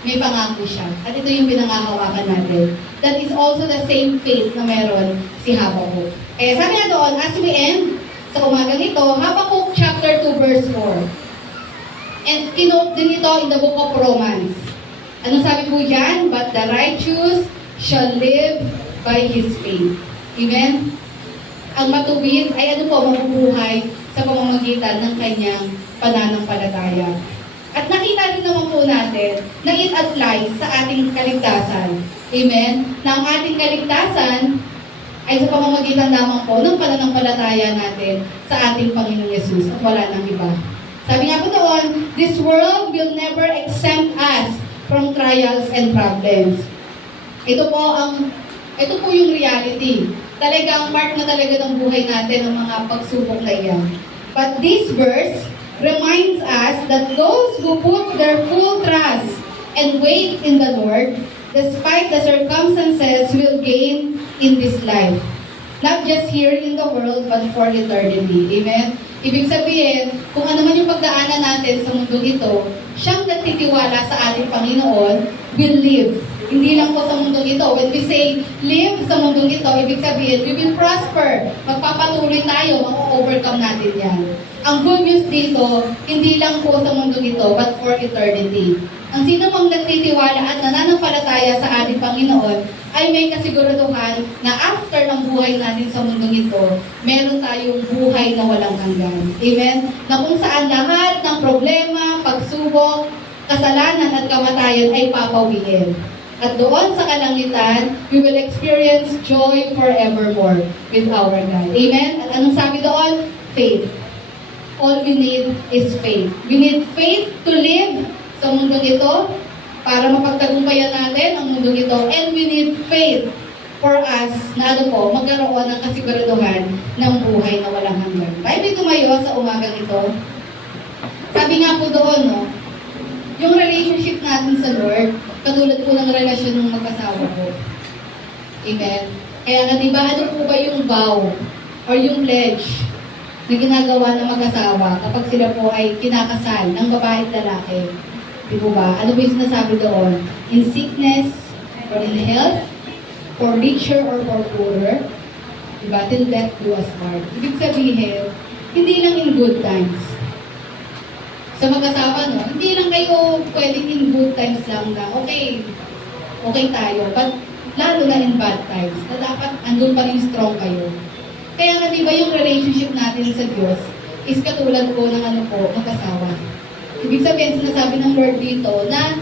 May pangako siya. At ito yung pinangakawakan natin. That is also the same faith na meron si Habakuk. Kaya sabi na doon, as we end sa umagang ito, Habakuk chapter 2 verse 4. And kinote din ito in the book of Romans. Anong sabi po yan? But the righteous shall live by his faith. Amen? Ang matuwid ay ano po, mabubuhay sa pamamagitan ng kanyang pananampalataya. At nakita rin naman po natin na it applies sa ating kaligtasan. Amen? Na ang ating kaligtasan ay sa pamamagitan lamang po ng pananampalataya natin sa ating Panginoong Yesus at wala nang iba. Sabi nga po doon, this world will never exempt us from trials and problems. Ito po yung reality. Talagang part na talaga ng buhay natin ang mga pagsubok na iyan. But this verse reminds us that those who put their full trust and wait in the Lord, despite the circumstances, will gain in this life. Not just here in the world, but for eternity. Amen? Ibig sabihin, kung ano man yung pagdaanan natin sa mundong ito, siyang nagtitiwala sa ating Panginoon will live. Hindi lang po sa mundong ito. When we say live sa mundong ito, ibig sabihin, we will prosper. Magpapatuloy tayo, mag-overcome natin yan. Ang good news dito, hindi lang po sa mundong ito, but for eternity. Ang sino mang nagtitiwala at nananampalataya sa ating Panginoon ay may kasiguraduhan na after ng buhay natin sa mundong ito, meron tayong buhay na walang hanggan. Amen? Na kung saan lahat ng problema, pagsubok, kasalanan at kamatayan ay papawiin. At doon sa kalangitan, we will experience joy forevermore with our God. Amen? At anong sabi doon? Faith. All you need is faith. We need faith to live sa mundong ito para mapagtagumpayan natin ang mundong ito. And we need faith for us na magkaroon ng kasiguraduhan ng buhay na walang hanggan. Tayo tumayo sa umagang ito. Sabi nga po doon, yung relationship natin sa Lord, katulad po ng relasyon ng mag-asawa ko. Amen? Kaya nga diba, ano po ba yung vow or yung pledge na ginagawa ng mag-asawa kapag sila po ay kinakasal ng babae at lalaki. Di po ba? Ano ba yung sinasabi doon? In sickness or in health, for richer or for poorer, diba? Till death do us part. Ibig sabihin, hindi lang in good times. Sa mag-asawa, no? Hindi lang kayo pwedeng in good times lang na, okay tayo. But lalo na in bad times, na dapat andun pa rin strong kayo. Kaya nga, di ba yung relationship natin sa Diyos is katulad po ng mag-asawa. Ibig sabihin, sinasabi ng Lord dito na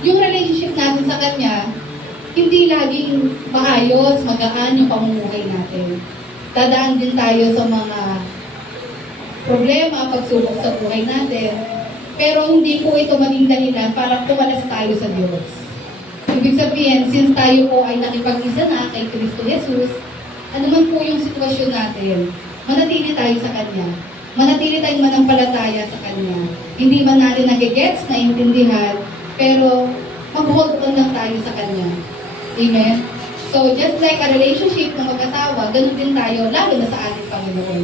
yung relationship natin sa Kanya, hindi laging maayos, magaan yung pamumuhay natin. Dadaan din tayo sa mga problema, pagsubok sa buhay natin. Pero hindi po ito maging dahilan para tumalas tayo sa Diyos. Ibig sabihin, since tayo po ay nakipag-isa na kay Kristo Jesus, ano man po yung sitwasyon natin, manatili tayo sa Kanya. Manatili tayong manampalataya sa Kanya. Hindi man natin nagigets, naiintindihan, pero mag-hold on lang tayo sa Kanya. Amen? So, just like a relationship ng mag-asawa, ganun din tayo, lalo na sa ating Panginoon.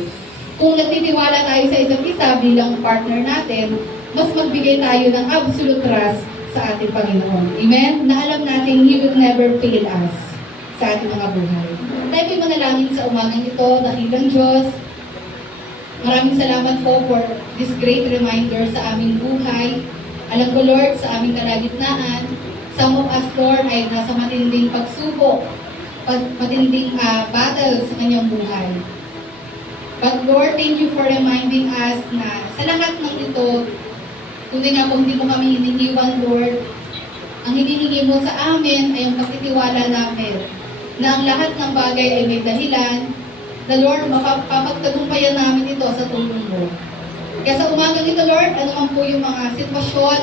Kung nagtitiwala tayo sa isa't isa bilang partner natin, mas magbigay tayo ng absolute trust sa ating Panginoon. Amen? Na alam natin, He will never fail us sa ating mga buhay. Tayo po'y manalangin sa umagang ito, dakilang Diyos. Maraming salamat po for this great reminder sa aming buhay. Alam ko, Lord, sa aming kalagitnaan, some of us, Lord, ay nasa matinding pagsubok, matinding battle sa kanyang buhay. But Lord, thank you for reminding us na sa lahat ng ito, tunay nga kung hindi mo kami hinihiwan, Lord, ang hinihingi mo sa amin ay ang pagtitiwala namin na ang lahat ng bagay ay may dahilan, na Lord, mapapagtagumpayan namin ito sa tulong mo. Kaya sa umagang ito, Lord, ano man po yung mga sitwasyon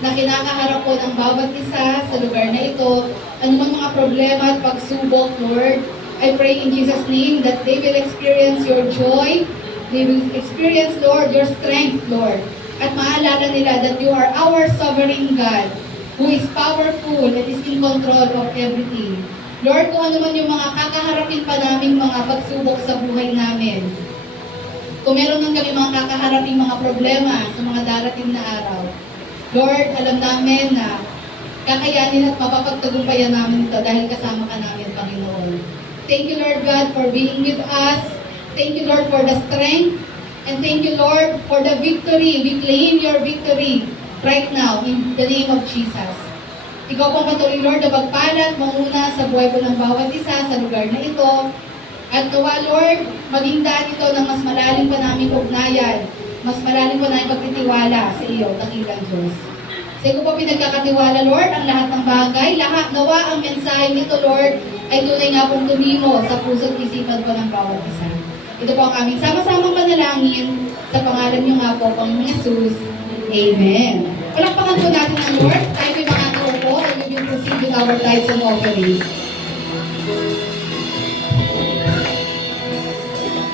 na kinakaharap po ng bawat isa sa lugar na ito, ano man mga problema at pagsubok, Lord, I pray in Jesus' name that they will experience your joy, they will experience, Lord, your strength, Lord, at maalala nila that you are our sovereign God, who is powerful and is in control of everything. Lord, kung ano man yung mga kakaharapin pa naming mga pagsubok sa buhay namin, kung meron man kami mga kakaharapin mga problema sa mga darating na araw, Lord, alam namin na kakayanin at mapapagtagumpayan namin ito dahil kasama ka namin, Panginoon. Thank you, Lord God, for being with us. Thank you, Lord, for the strength. And thank you, Lord, for the victory. We claim your victory right now in the name of Jesus. Ikaw pong patuloy, Lord, na magpalat, manguna sa buhay po ng bawat isa sa lugar na ito. At nawa, Lord, maging daan ito ng mas malalim pa naming ugnayan, mas malalim pa naming pagtitiwala sa iyo, dakilang Diyos. Sa iyo po pinagkakatiwala, Lord, ang lahat ng bagay, lahat nawa ang mensahe nito, Lord, ay tunay nga pong tumimo sa puso't isipan po ng bawat isa. Ito po ang aming sama-samang panalangin sa pangalan niyo nga po, Panginoong Jesus. Amen. Palakpakan po natin ang Lord. Tayo po yung mga kaupo and we will proceed with our tithes and offerings.